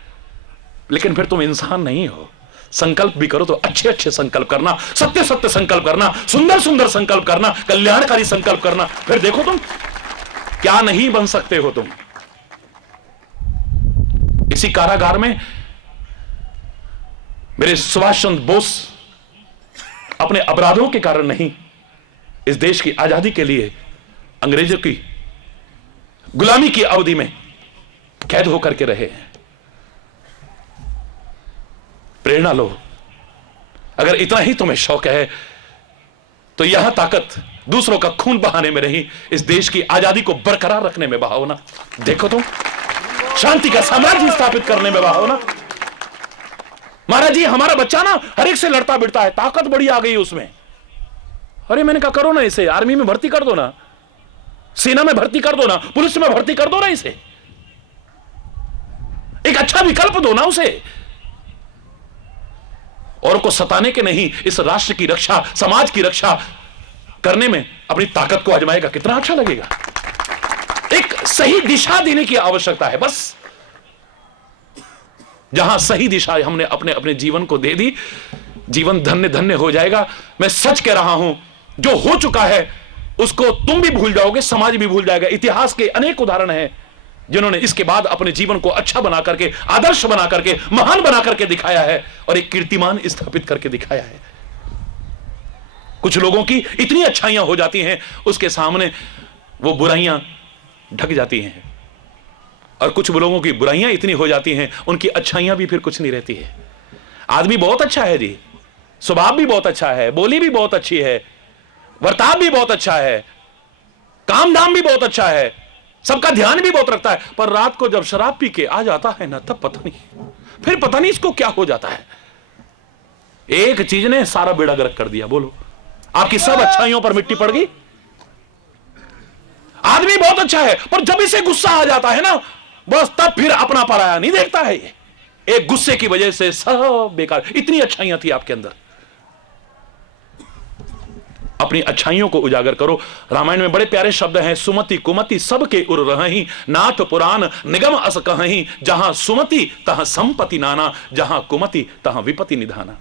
लेकिन फिर तुम इंसान नहीं हो। संकल्प भी करो तो अच्छे अच्छे संकल्प करना, सत्य सत्य संकल्प करना, सुंदर सुंदर संकल्प करना, कल्याणकारी संकल्प करना। फिर देखो तुम क्या नहीं बन सकते हो तुम। इसी कारागार में मेरे सुभाष चंद्र बोस अपने अपराधों के कारण नहीं, इस देश की आजादी के लिए अंग्रेजों की गुलामी की अवधि में कैद होकर के रहे। प्रेरणा लो। अगर इतना ही तुम्हें शौक है तो यहां ताकत दूसरों का खून बहाने में नहीं, इस देश की आजादी को बरकरार रखने में बहाओ ना। देखो तुम शांति का साम्राज्य स्थापित करने में बहाओ ना। महाराज जी हमारा बच्चा ना हर एक से लड़ता बिड़ता है, ताकत बड़ी आ गई उसमें। अरे मैंने कहा करो ना इसे, आर्मी में भर्ती कर दो ना, सेना में भर्ती कर दो ना, पुलिस में भर्ती कर दो ना, इसे एक अच्छा विकल्प दो ना उसे। और को सताने के नहीं, इस राष्ट्र की रक्षा, समाज की रक्षा करने में अपनी ताकत को आजमाएगा, कितना अच्छा लगेगा। एक सही दिशा देने की आवश्यकता है बस। जहां सही दिशा हमने अपने अपने जीवन को दे दी, जीवन धन्य धन्य हो जाएगा। मैं सच कह रहा हूं, जो हो चुका है उसको तुम भी भूल जाओगे, समाज भी भूल जाएगा। इतिहास के अनेक उदाहरण हैं जिन्होंने इसके बाद अपने जीवन को अच्छा बना करके, आदर्श बना करके, महान बना करके दिखाया है और एक कीर्तिमान स्थापित करके दिखाया है। कुछ लोगों की इतनी अच्छाइयां हो जाती हैं, उसके सामने वो बुराइयां ढक जाती हैं, और कुछ लोगों की बुराइयां इतनी हो जाती हैं, उनकी अच्छाइयां भी फिर कुछ नहीं रहती है। आदमी बहुत अच्छा है जी, स्वभाव भी बहुत अच्छा है, बोली भी बहुत अच्छी है, वर्ताव भी बहुत अच्छा है, काम धाम भी बहुत अच्छा है, सबका ध्यान भी बहुत रखता है, पर रात को जब शराब पी के आ जाता है ना, तब पता नहीं, फिर पता नहीं इसको क्या हो जाता है। एक चीज ने सारा बेड़ा गर्क कर दिया। बोलो, आपकी सब अच्छाइयों पर मिट्टी पड़ गई। आदमी बहुत अच्छा है, पर जब इसे गुस्सा आ जाता है ना, बस तब फिर अपना पराया नहीं देखता है। ये एक गुस्से की वजह से सब बेकार। इतनी अच्छाइयां थी आपके अंदर, अपनी अच्छाइयों को उजागर करो। रामायण में बड़े प्यारे शब्द हैं, सुमति कुमति सबके उर रही, नाथ पुराण निगम अस कहीं, जहां सुमति तहां संपत्ति नाना, जहां कुमति तहां विपत्ति निधाना।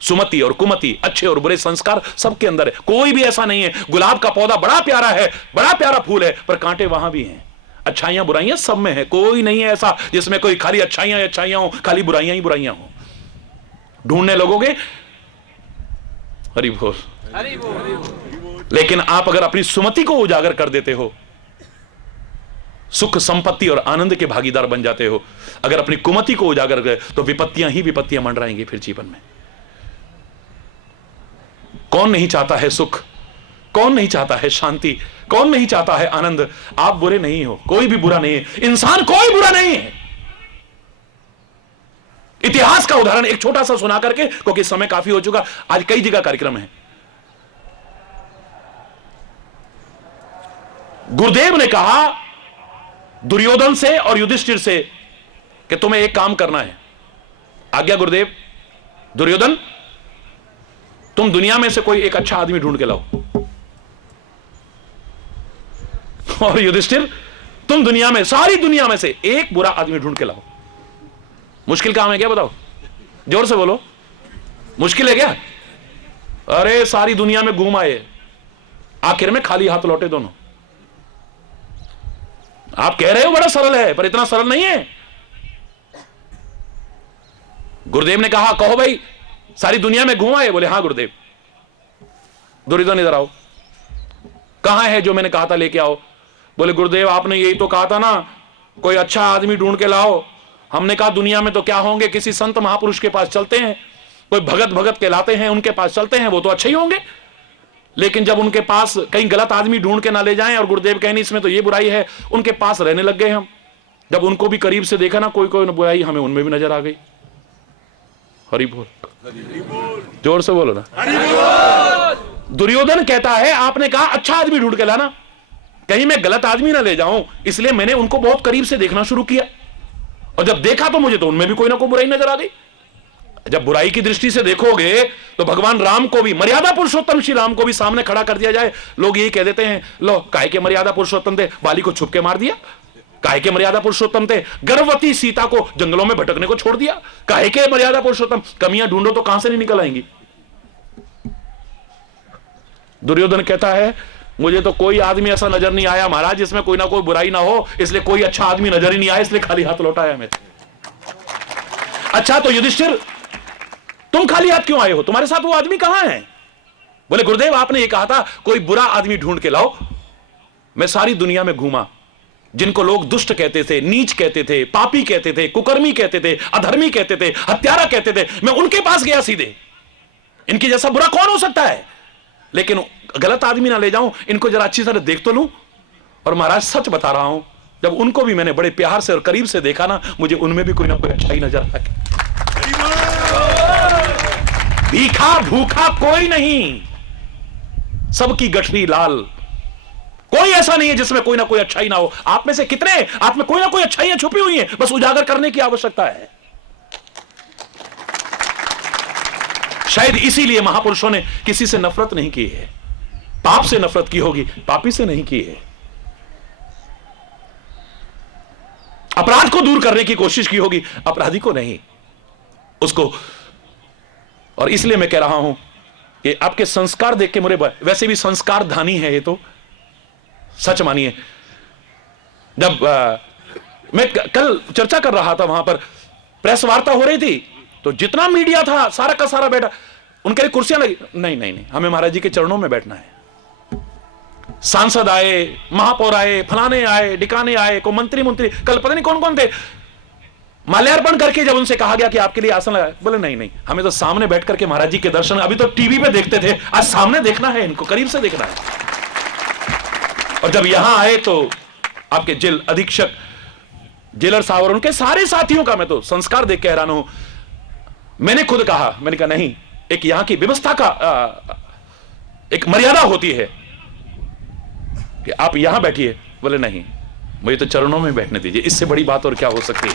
सुमति और कुमति, अच्छे और बुरे संस्कार सबके अंदर है, कोई भी ऐसा नहीं है। गुलाब का पौधा बड़ा प्यारा है, बड़ा प्यारा फूल है, पर कांटे वहां भी हैं। अच्छाइयां बुराइयां सब में है, कोई नहीं है ऐसा जिसमें कोई खाली अच्छाइयां अच्छाइयां हो, खाली बुराइयां ही बुराइयां हो। ढूंढने लगोगे, हरि बोल, लेकिन आप अगर अपनी सुमति को उजागर कर देते हो, सुख संपत्ति और आनंद के भागीदार बन जाते हो। अगर अपनी कुमति को उजागर कर तो विपत्तियां ही विपत्तियां मंडराएंगी फिर जीवन में। कौन नहीं चाहता है सुख, कौन नहीं चाहता है शांति, कौन नहीं चाहता है आनंद। आप बुरे नहीं हो, कोई भी बुरा नहीं है, इंसान कोई बुरा नहीं है। इतिहास का उदाहरण एक छोटा सा सुना करके, क्योंकि समय काफी हो चुका, आज कई जगह कार्यक्रम है। गुरुदेव ने कहा दुर्योधन से और युधिष्ठिर से कि तुम्हें एक काम करना है। आज्ञा गुरुदेव। दुर्योधन, तुम दुनिया में से कोई एक अच्छा आदमी ढूंढ के लाओ, और युधिष्ठिर, तुम दुनिया में, सारी दुनिया में से एक बुरा आदमी ढूंढ के लाओ। मुश्किल काम है क्या बताओ? जोर से बोलो, मुश्किल है क्या? अरे सारी दुनिया में घूम आए, आखिर में खाली हाथ लौटे दोनों। आप कह रहे हो बड़ा सरल है, पर इतना सरल नहीं है। गुरुदेव ने कहा कहो भाई, सारी दुनिया में घूम आए? बोले हाँ गुरुदेव। दुर्योधन इधर आओ, कहां है जो मैंने कहा था लेके आओ? बोले गुरुदेव आपने यही तो कहा था ना, कोई अच्छा आदमी ढूंढ के लाओ। हमने कहा दुनिया में तो क्या होंगे, किसी संत महापुरुष के पास चलते हैं, कोई भगत भगत कहलाते हैं उनके पास चलते हैं, वो तो अच्छे ही होंगे, लेकिन जब उनके पास कहीं गलत आदमी ढूंढ के ना ले जाएं और गुरुदेव कहनी इसमें तो ये बुराई है, उनके पास रहने लग गए हम। जब उनको भी करीब से देखा ना कोई कोई बुराई हमें उनमें भी नजर आ गई। हरि बोल, जोर से बोलो ना। दुर्योधन कहता है आपने कहा अच्छा आदमी ढूंढ के लाना, कहीं मैं गलत आदमी ना ले जाऊं, इसलिए मैंने उनको बहुत करीब से देखना शुरू किया, और जब देखा तो मुझे तो उनमें भी कोई ना कोई बुराई नजर आ गई। जब बुराई की दृष्टि से देखोगे तो भगवान राम को भी, मर्यादा पुरुषोत्तम श्री राम को भी सामने खड़ा कर दिया जाए, लोग यही कह देते हैं लो काय के मर्यादा पुरुषोत्तम थे, बाली को छुप के मार दिया। काहे के मर्यादा पुरुषोत्तम थे, गर्भवती सीता को जंगलों में भटकने को छोड़ दिया। काहे के मर्यादा पुरुषोत्तम, कमियां ढूंढो तो कहां से नहीं निकल आएंगी। दुर्योधन कहता है मुझे तो कोई आदमी ऐसा नजर नहीं आया महाराज जिसमें कोई ना कोई बुराई ना हो, इसलिए कोई अच्छा आदमी नजर ही नहीं आया, इसलिए खाली हाथ लौटाया मैं। अच्छा तो युधिष्ठिर तुम खाली हाथ क्यों आए हो, तुम्हारे साथ वो आदमी कहां है? बोले गुरुदेव आपने ये कहा था कोई बुरा आदमी ढूंढ के लाओ। मैं सारी दुनिया में घूमा, जिनको लोग दुष्ट कहते थे, नीच कहते थे, पापी कहते थे, कुकर्मी कहते थे, अधर्मी कहते थे, हत्यारा कहते थे, मैं उनके पास गया सीधे। इनकी जैसा बुरा कौन हो सकता है, लेकिन गलत आदमी ना ले जाऊं, इनको जरा अच्छी तरह देख तो लूं। और महाराज सच बता रहा हूं, जब उनको भी मैंने बड़े प्यार से और करीब से देखा ना, मुझे उनमें भी कोई ना कोई अच्छाई नजर आ गई। भीखा भूखा कोई नहीं, सबकी गठरी लाल, कोई ऐसा नहीं है जिसमें कोई ना कोई अच्छाई ना हो। आप में से कितने आप में कोई ना कोई अच्छाइयां छुपी हुई हैं, बस उजागर करने की आवश्यकता है। शायद इसीलिए महापुरुषों ने किसी से नफरत नहीं की है। पाप से नफरत की होगी, पापी से नहीं की है। अपराध को दूर करने की कोशिश की होगी, अपराधी को नहीं, उसको। और इसलिए मैं कह रहा हूं कि आपके संस्कार देख के मुझे, वैसे भी संस्कार धानी है ये तो, सच मानिए। जब मैं कल चर्चा कर रहा था, वहां पर प्रेस वार्ता हो रही थी, तो जितना मीडिया था सारा का सारा बैठा, उनके लिए कुर्सियां लगी, नहीं नहीं नहीं हमें महाराज जी के चरणों में बैठना है। सांसद आए, महापौर आए, फलाने आए, डिकाने आए, को मंत्री कल पता नहीं कौन कौन थे, माल्यार्पण करके जब उनसे कहा गया कि आपके लिए आसन लगाए, बोले नहीं नहीं हमें तो सामने बैठ करके महाराज जी के दर्शन, अभी तो टीवी पे देखते थे, आज सामने देखना है, इनको करीब से देखना है। और जब यहां आए तो आपके जेल अधीक्षक जेलर साहब और उनके सारे साथियों का मैं तो संस्कार देख के हैरान हूं। मैंने खुद कहा, मैंने कहा नहीं, एक यहां की व्यवस्था का एक मर्यादा होती है कि आप यहां बैठिए। बोले नहीं, मुझे तो चरणों में बैठने दीजिए, इससे बड़ी बात और क्या हो सकती है।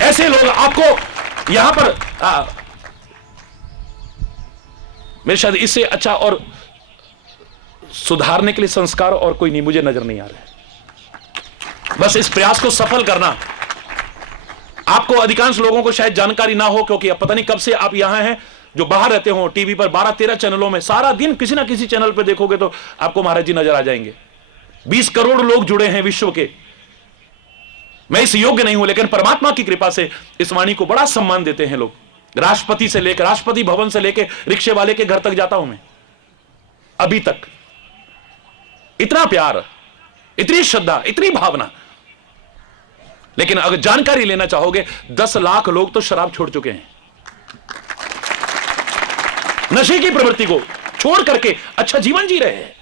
ऐसे लोग आपको यहां पर मेरे शायद इससे अच्छा और सुधारने के लिए संस्कार और कोई नहीं मुझे नजर नहीं आ रहा है। बस इस प्रयास को सफल करना। आपको अधिकांश लोगों को शायद जानकारी ना हो, क्योंकि अब पता नहीं कब से आप यहां हैं, जो बाहर रहते हो टीवी पर 12-13 चैनलों में सारा दिन किसी ना किसी चैनल पर देखोगे तो आपको महाराज जी नजर आ जाएंगे। 20 करोड़ लोग जुड़े हैं विश्व के। मैं इस योग्य नहीं हूं, लेकिन परमात्मा की कृपा से इस वाणी को बड़ा सम्मान देते हैं लोग। राष्ट्रपति से लेकर, राष्ट्रपति भवन से लेकर रिक्शे वाले के घर तक जाता हूं मैं, अभी तक इतना प्यार, इतनी श्रद्धा, इतनी भावना। लेकिन अगर जानकारी लेना चाहोगे, 10 लाख लोग तो शराब छोड़ चुके हैं, नशे की प्रवृत्ति को छोड़ करके अच्छा जीवन जी रहे हैं।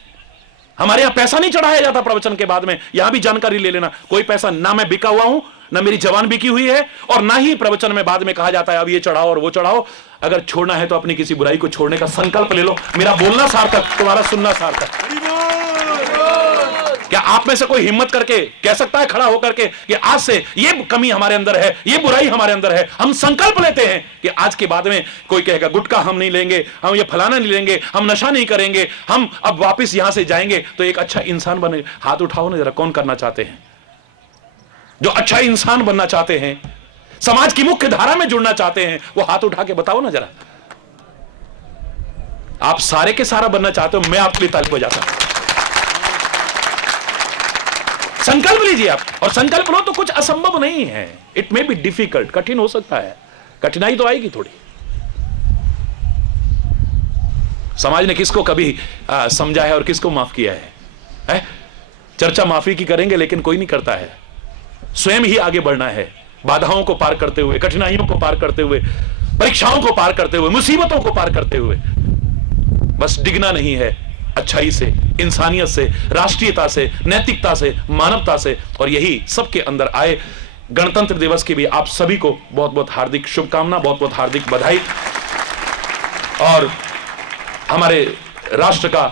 हमारे यहां पैसा नहीं चढ़ाया जाता प्रवचन के बाद में, यहां भी जानकारी ले लेना, कोई पैसा ना मैं बिका हुआ हूं, ना मेरी जवान बिकी हुई है, और ना ही प्रवचन में बाद में कहा जाता है अब ये चढ़ाओ और वो चढ़ाओ। अगर छोड़ना है तो अपनी किसी बुराई को छोड़ने का संकल्प ले लो। मेरा बोलना सार्थक, तुम्हारा सुनना सार्थक। क्या आप में से कोई हिम्मत करके कह सकता है खड़ा होकर के कि आज से ये कमी हमारे अंदर है, ये बुराई हमारे अंदर है, हम संकल्प लेते हैं कि आज के बाद में कोई कहेगा गुटखा हम नहीं लेंगे, हम ये फलाना नहीं लेंगे, हम नशा नहीं करेंगे, हम अब वापस यहां से जाएंगे तो एक अच्छा इंसान बने। हाथ उठाओ ना जरा, कौन करना चाहते हैं? जो अच्छा इंसान बनना चाहते हैं, समाज की मुख्य धारा में जुड़ना चाहते हैं, वो हाथ उठा के बताओ ना जरा। आप सारे के सारा बनना चाहते हो, मैं आपके लिए ताली बजाता हूं। संकल्प लीजिए आप, और संकल्प लो तो कुछ असंभव नहीं है। इट मे बी डिफिकल्ट, कठिन हो सकता है, कठिनाई तो आएगी थोड़ी। समाज ने किसको कभी समझा है और किसको माफ किया है? चर्चा माफी की करेंगे, लेकिन कोई नहीं करता है। स्वयं ही आगे बढ़ना है, बाधाओं को पार करते हुए, कठिनाइयों को पार करते हुए। परीक्षाओं को पार करते हुए, मुसीबतों को पार करते हुए बस डिगना नहीं है अच्छाई से, इंसानियत से, राष्ट्रीयता से, नैतिकता से, मानवता से, और यही सबके अंदर आए। गणतंत्र दिवस की भी आप सभी को बहुत बहुत हार्दिक शुभकामना, बहुत बहुत हार्दिक बधाई। और हमारे राष्ट्र का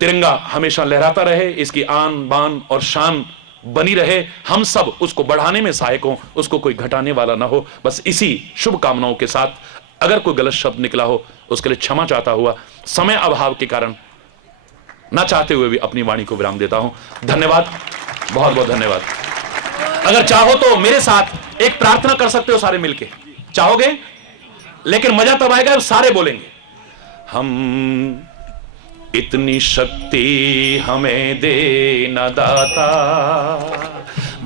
तिरंगा हमेशा लहराता रहे, इसकी आन बान और शान बनी रहे, हम सब उसको बढ़ाने में सहायक हों, उसको कोई घटाने वाला ना हो। बस इसी शुभकामनाओं के साथ अगर कोई गलत शब्द निकला हो उसके लिए क्षमा चाहता हुआ, समय अभाव के कारण ना चाहते हुए भी अपनी वाणी को विराम देता हूं। धन्यवाद, बहुत बहुत धन्यवाद। अगर चाहो तो मेरे साथ एक प्रार्थना कर सकते हो सारे मिलके, चाहोगे? लेकिन मजा तब आएगा जब सारे बोलेंगे। हम इतनी शक्ति हमें दे न दाता,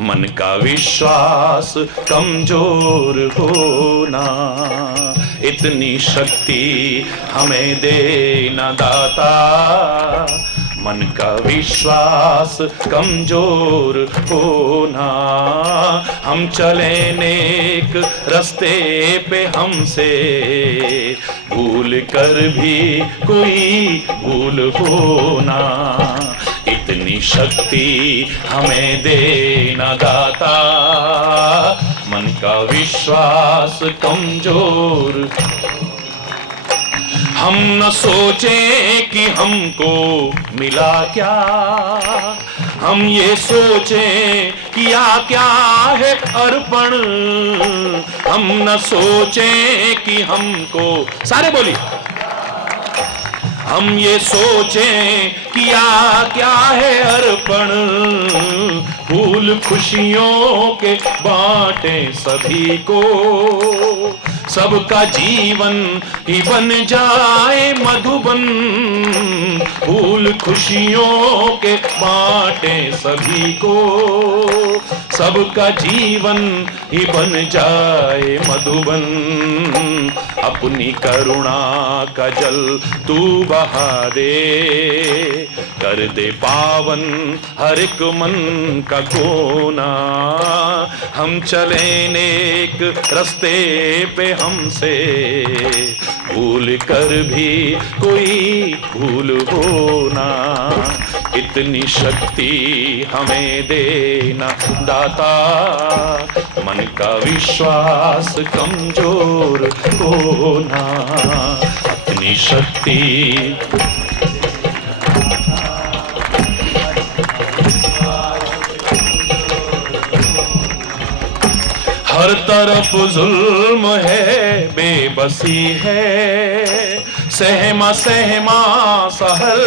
मन का विश्वास कमजोर होना। इतनी शक्ति हमें दे न दाता, मन का विश्वास कमजोर होना। हम चले नेक रास्ते पे, हमसे भूल कर भी कोई भूल होना। इतनी शक्ति हमें दे न दाता, मन का विश्वास कमजोर। हम न सोचें कि हमको मिला क्या, हम ये सोचें किया क्या है अर्पण। हम न सोचें कि हमको, सारे बोलिए, हम ये सोचें किया क्या है अर्पण। फूल खुशियों के बांटे सभी को, सबका जीवन ही बन जाए मधुबन। फूल खुशियों के बांटे सभी को, सबका जीवन ही बन जाए मधुबन। अपनी करुणा का जल तू बहा दे, कर दे पावन हर एक मन का कोना। हम चले नेक रास्ते पे, हमसे भूल कर भी कोई भूल होना। इतनी शक्ति हमें देना दाता, मन का विश्वास कमजोर होना। इतनी शक्ति हर तरफ जुल्म है, बेबसी है, सहमा सहमा सा हर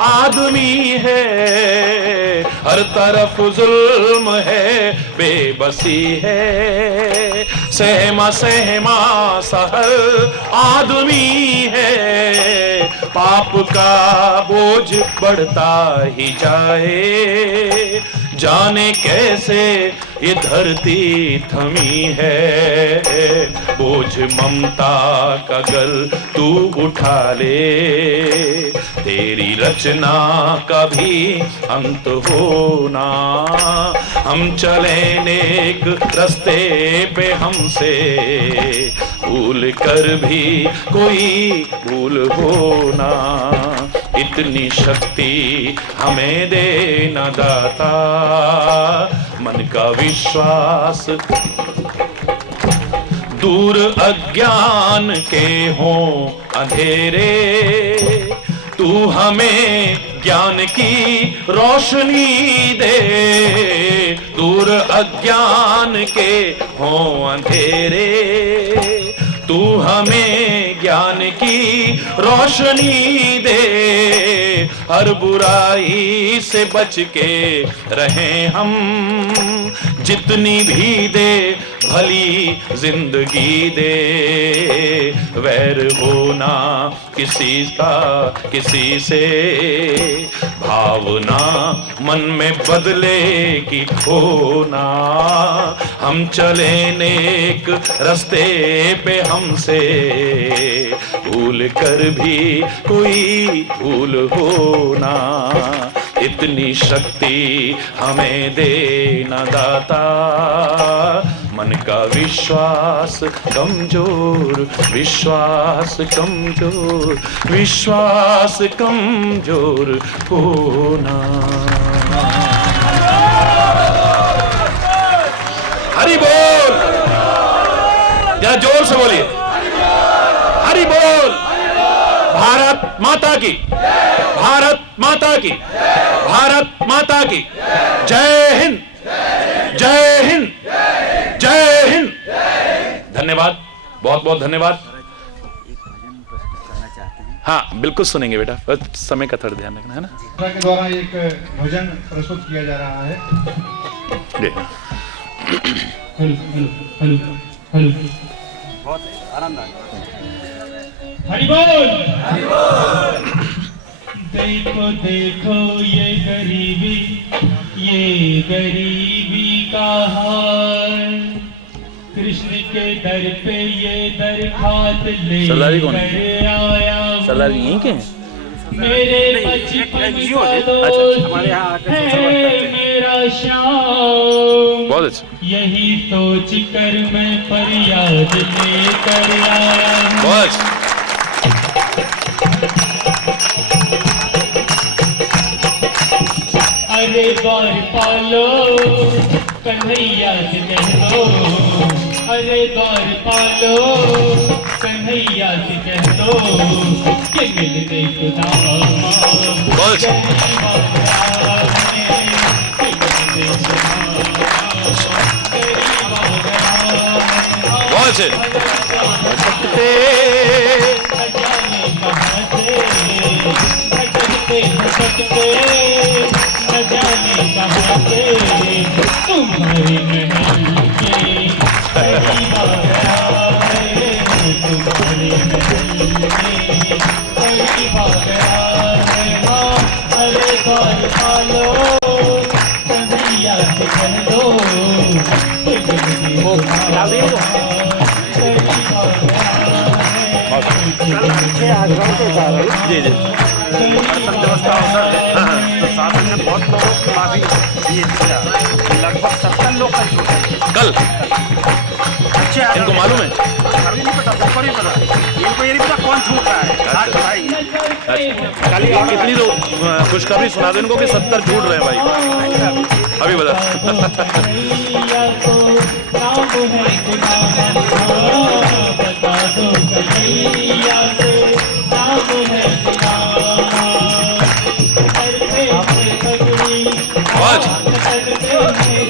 आदमी है। हर तरफ जुल्म है, बेबसी है, सहमा सहमा सा हर आदमी है। पाप का बोझ बढ़ता ही जाए, जाने कैसे ये धरती थमी है। बोझ ममता का अगर तू उठा ले, तेरी रचना का भी अंत होना। हम चले नेक रास्ते पे, हमसे भूल कर भी कोई भूल होना। इतनी शक्ति हमें देना दाता, मन का विश्वास। दूर अज्ञान के हों अंधेरे, तू हमें ज्ञान की रोशनी दे। दूर अज्ञान के हों अंधेरे, तू हमें ज्ञान की रोशनी दे। हर बुराई से बच के रहें हम, जितनी भी दे भली जिंदगी दे। वैर होना किसी का किसी से, भावना मन में बदलेगी होना। हम चले नेक रास्ते पे, हमसे भूल कर भी कोई भूल होना। इतनी शक्ति हमें देना दाता, मन का विश्वास कमजोर, विश्वास कमजोर, विश्वास कमजोर होना। हरि बोल, जरा जोर से बोलिए, हरि बोल। भारत माता की, भारत माता की, भारत माता की जय हिंद, जय हिंद, जय हिंद। धन्यवाद, बहुत बहुत धन्यवाद। हाँ बिल्कुल सुनेंगे बेटा, बस समय का थोड़ा ध्यान रखना है ना। के द्वारा एक भजन प्रस्तुत किया जा रहा है। बहुत आरामदायक। हरि बोल, हरि बोल। देखो देखो ये गरीबी का हाल, कृष्ण के दर पे ये दरखास्त ले कर आया। सरदार यहीं के हैं? मेरे बचपन का दोस्त है मेरा श्याम। बहुत अच्छा, यही सोच कर मैं फरियाद लेकर आया हूँ। बहुत अच्छा। अरे गौर पालो कन्हैया से कह दो, अरे गौर पालो कन्हैया से कह दो कि मिलने को दाम। बहुत अच्छे। न जाने कहाँ से तुम्हारे महल के पहली बार आए, तुम्हारे महल में पहली बार आए। हाँ अरे गौर पालो कन्हैया से कह दो जी जी गणतंत्र दिवस का अवसर है तो शासन ने बहुत लोगों की माफी दी है, लगभग 70 लोग का छूट है कल। अच्छे इनको मालूम है? अभी नहीं पता, सबको नहीं पता, इनको ये नहीं पता कौन छूट रहा है। आज भाई कल कितनी तो खुशखबरी सुना दो इनको कि 70 छूट रहे हैं भाई। अभी बता।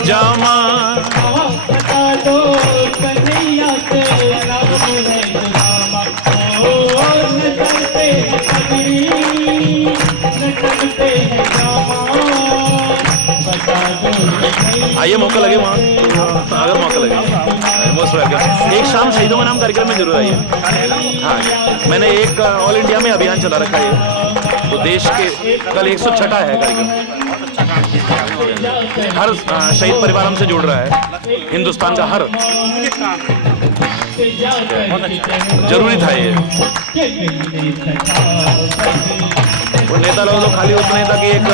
जामा बता दो कन्हैया से नाम है जामा। ओ न चलते हैं पगड़ी, न चलते हैं जामा। बता दो कन्हैया। आइए मौका लगे वहाँ, अगर मौका लगे मोस्ट वेलकम। एक शाम शहीदों का नाम कार्यक्रम में जरूर आइए। हाँ मैंने एक ऑल इंडिया में अभियान चला रखा है, तो देश के कल 106 है कार्यक्रम। हर शहीद परिवार हमसे जुड़ रहा है, हिंदुस्तान का हर। जरूरी था ये। वो नेता लोग तो खाली उतने तक एक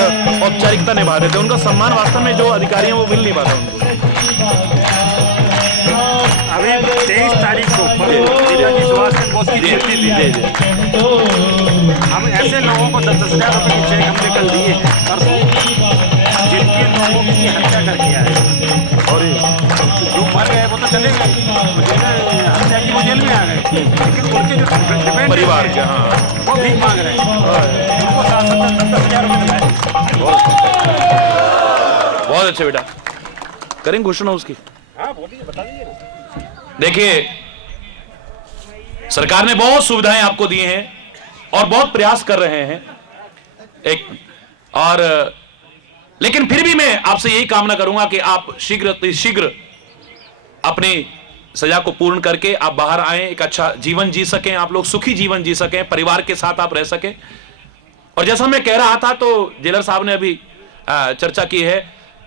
औपचारिकता निभा देते, उनका सम्मान वास्तव में जो अधिकारी हैं वो मिल नहीं पाता उनको। अभी 23 तारीख को नेताजी सुभाष चंद्र बोस की जयंती थी। हम ऐसे लोगों को 10,000 रुपए की चेक हमने कल दिए हैं परसों, जिनके लोगों की हत्या करके आए, और जो मर गए वो तो चले गए, हत्या की वो जेल में आ गए, लेकिन उनके जो परिवार के हाँ वो भीख मांग रहे हैं, उनको 10,000 रुपए दिलाए। बहुत अच्छे बेटा, करेंगे घोषणा उसकी। हाँ बोलिए, बता दीजिए। देखिए सरकार ने बहुत सुविधाएं आपको दी हैं और बहुत प्रयास कर रहे हैं एक, और लेकिन फिर भी मैं आपसे यही कामना करूंगा कि आप शीघ्र अपनी सजा को पूर्ण करके आप बाहर आए, एक अच्छा जीवन जी सकें, आप लोग सुखी जीवन जी सकें, परिवार के साथ आप रह सकें। और जैसा मैं कह रहा था तो जेलर साहब ने अभी चर्चा की है,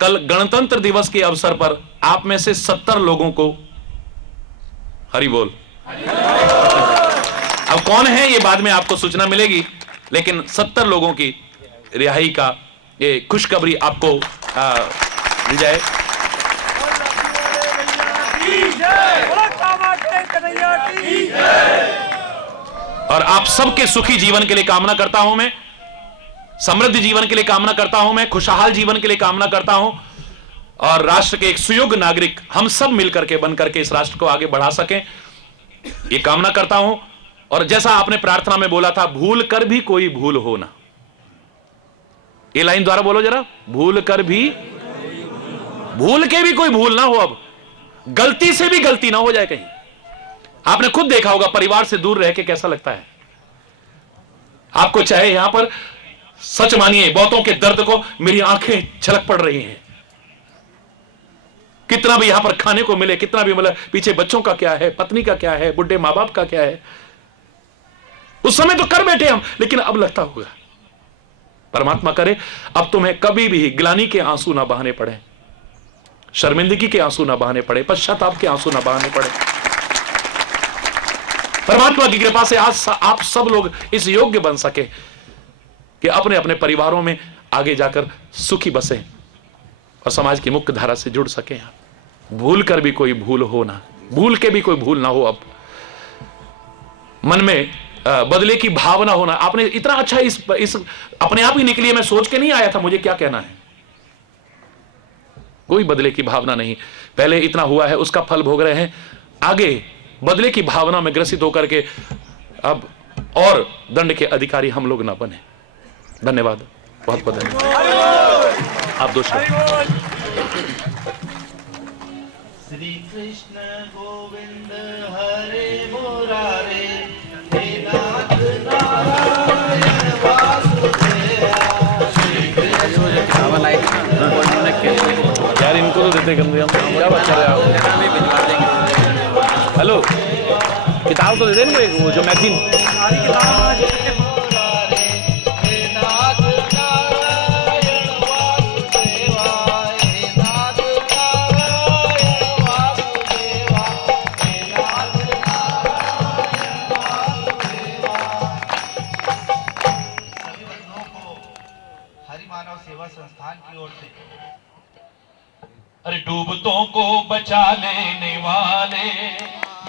कल गणतंत्र दिवस के अवसर पर आप में से 70 लोगों को, हरि बोल, अब कौन है ये बाद में आपको सूचना मिलेगी, लेकिन 70 लोगों की रिहाई का ये खुशखबरी आपको मिल जाए। और आप सबके सुखी जीवन के लिए कामना करता हूं मैं, समृद्ध जीवन के लिए कामना करता हूं मैं, खुशहाल जीवन के लिए कामना करता हूं, और राष्ट्र के एक सुयोग्य नागरिक हम सब मिलकर के बन करके इस राष्ट्र को आगे बढ़ा सकें, ये कामना करता हूं। और जैसा आपने प्रार्थना में बोला था, भूल कर भी कोई भूल हो ना, ये लाइन द्वारा बोलो जरा, भूल कर भी, भूल के भी कोई भूल ना हो, अब गलती से भी गलती ना हो जाए कहीं। आपने खुद देखा होगा परिवार से दूर रह के कैसा लगता है आपको, चाहे यहां पर सच मानिए बहुतों के दर्द को मेरी आंखें झलक पड़ रही हैं, कितना भी यहां पर खाने को मिले, कितना भी मिले, पीछे बच्चों का क्या है, पत्नी का क्या है, बुढ़े मां बाप का क्या है, उस समय तो कर बैठे हम, लेकिन अब लगता होगा। परमात्मा करे अब तुम्हें कभी भी ग्लानि के आंसू ना बहाने पड़े, शर्मिंदगी के आंसू ना बहाने पड़े, पश्चाताप के आंसू ना बहाने पड़े। परमात्मा की कृपा से आज आप सब लोग इस योग्य बन सके कि अपने अपने परिवारों में आगे जाकर सुखी बसे और समाज की मुख्य धारा से जुड़ सके। भूल कर भी कोई भूल हो ना, भूल के भी कोई भूल ना हो, अब मन में बदले की भावना होना। आपने इतना अच्छा इस अपने आप ही निकली, मैं सोच के नहीं आया था मुझे क्या कहना है, कोई बदले की भावना नहीं, पहले इतना हुआ है उसका फल भोग रहे हैं, आगे बदले की भावना में ग्रसित होकर के अब और दंड के अधिकारी हम लोग ना बने। धन्यवाद, बहुत बहुत धन्यवाद। आप दो श्री कृष्ण गोविंद हरे मुरारे, हे नाथ नारायण वासुदेवा। यार इनको तो देते कम से कम, क्या बात कर रहे हो आप? हेलो, किताब तो दे दे इनको, एक वो जो मैगजीन, सारी किताब संस्थान की ओर से। अरे डूबतों को बचा लेने वाले,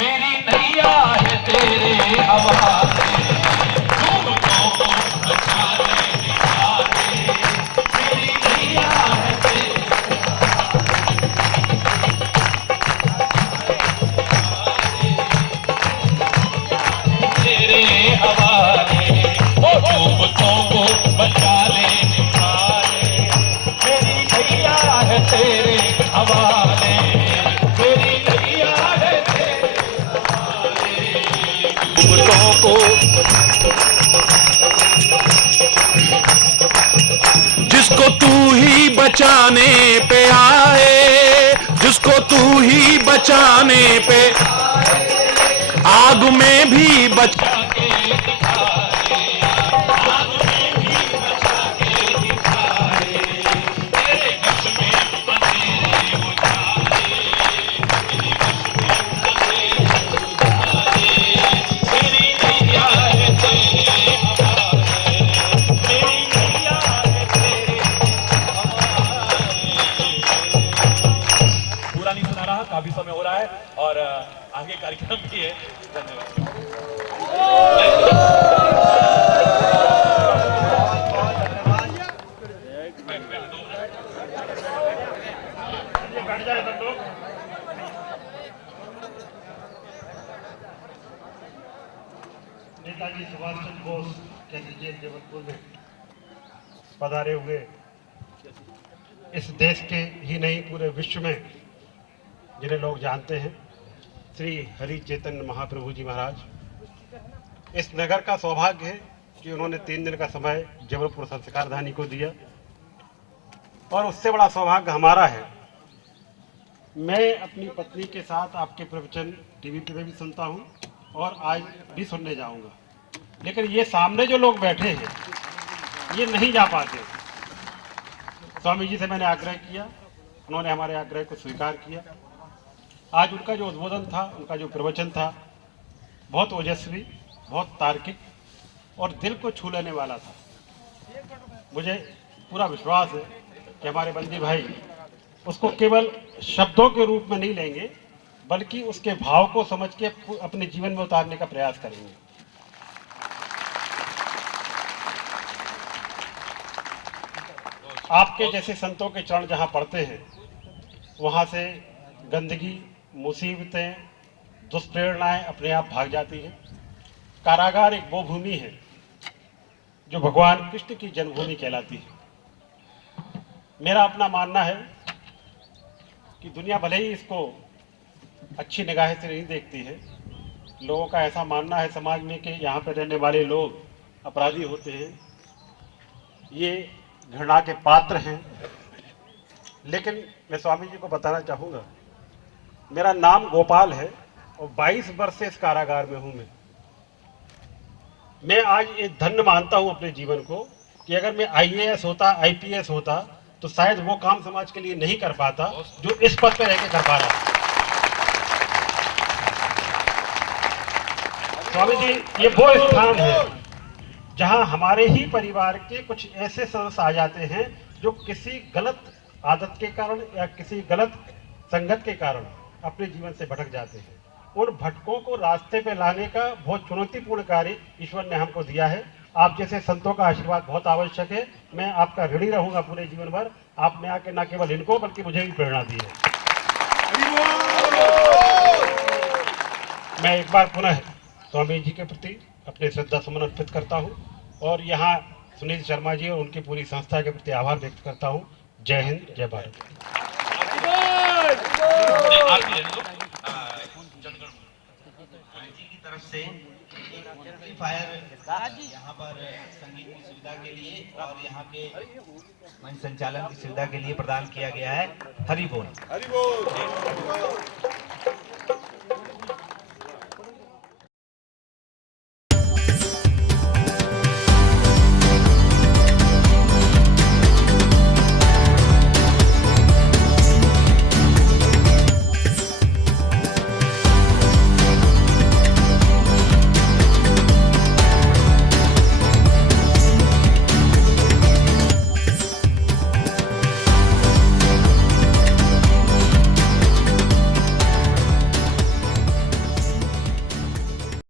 मेरी नैया है तेरे हवाले। डूबतों को बचा लेने वाले, मेरी नैया है तेरे हवाले। ओ डूबतों को बचा लेने वाले, मेरी नैया है तेरे हवाले, मेरी नैया है तेरे हवाले। डूबतों को जिसको तू ही बचाने पे आए, जिसको तू ही बचाने पे आग में भी बचा के दिखाए, आग में भी बचा के दिखाए, तेरे कश में अंधेरे उजाले, तेरे कश में अंधेरे उजाले, मेरी नैया है तेरे हवाले, मेरी नैया है तेरे हवाले। पूरा नहीं सुना रहा, काफी समय हो रहा है और आगे कार्यक्रम भी है। धन्यवाद। नेताजी सुभाष चंद्र बोस जैसे जेल जबलपुर में पधारे हुए इस देश के ही नहीं पूरे विश्व में जिन्हें लोग जानते हैं, श्री हरि चैतन्य महाप्रभु जी महाराज। इस नगर का सौभाग्य है कि उन्होंने 3 दिन का समय जबलपुर संस्कारधानी को दिया, और उससे बड़ा सौभाग्य हमारा है। मैं अपनी पत्नी के साथ आपके प्रवचन टीवी पे भी सुनता हूँ और आज भी सुनने जाऊँगा, लेकिन ये सामने जो लोग बैठे हैं ये नहीं जा पाते। स्वामी जी से मैंने आग्रह किया, उन्होंने हमारे आग्रह को स्वीकार किया। आज उनका जो उद्बोधन था, उनका जो प्रवचन था, बहुत ओजस्वी, बहुत तार्किक और दिल को छू लेने वाला था। मुझे पूरा विश्वास है कि हमारे बंदी भाई उसको केवल शब्दों के रूप में नहीं लेंगे, बल्कि उसके भाव को समझ के अपने जीवन में उतारने का प्रयास करेंगे। आपके जैसे संतों के चरण जहाँ पड़ते हैं वहाँ से गंदगी, मुसीबतें, दुष्प्रेरणाएं अपने आप भाग जाती हैं। कारागार एक वो भूमि है जो भगवान कृष्ण की जन्मभूमि कहलाती है। मेरा अपना मानना है कि दुनिया भले ही इसको अच्छी निगाह से नहीं देखती है, लोगों का ऐसा मानना है समाज में कि यहाँ पर रहने वाले लोग अपराधी होते हैं, ये घृणा के पात्र हैं। लेकिन मैं स्वामी जी को बताना चाहूँगा, मेरा नाम गोपाल है और 22 वर्ष से इस कारागार में हूँ। मैं आज ये धन्य मानता हूँ अपने जीवन को कि अगर मैं IAS होता, IPS होता तो शायद वो काम समाज के लिए नहीं कर पाता जो इस पद पे रह के कर पा रहा है। स्वामी जी, ये वो स्थान है जहां हमारे ही परिवार के कुछ ऐसे सदस्य आ जाते हैं जो किसी गलत आदत के कारण या किसी गलत संगत के कारण अपने जीवन से भटक जाते हैं। उन भटकों को रास्ते पे लाने का बहुत चुनौतीपूर्ण कार्य ईश्वर ने हमको दिया है। आप जैसे संतों का आशीर्वाद बहुत आवश्यक है। मैं आपका ऋणी रहूंगा पूरे जीवन भर। आपने आके न केवल इनको बल्कि मुझे भी प्रेरणा दी है। मैं एक बार पुनः स्वामी जी के प्रति अपने श्रद्धा सुमन अर्पित करता हूँ और यहाँ सुनील शर्मा जी और उनकी पूरी संस्था के प्रति आभार व्यक्त करता हूँ। जय हिंद, जय भारत। जी की तरफ से एक एम्पलीफायर यहाँ पर संगीत की सुविधा के लिए और यहाँ के मंच संचालन की सुविधा के लिए प्रदान किया गया है। हरि बोल।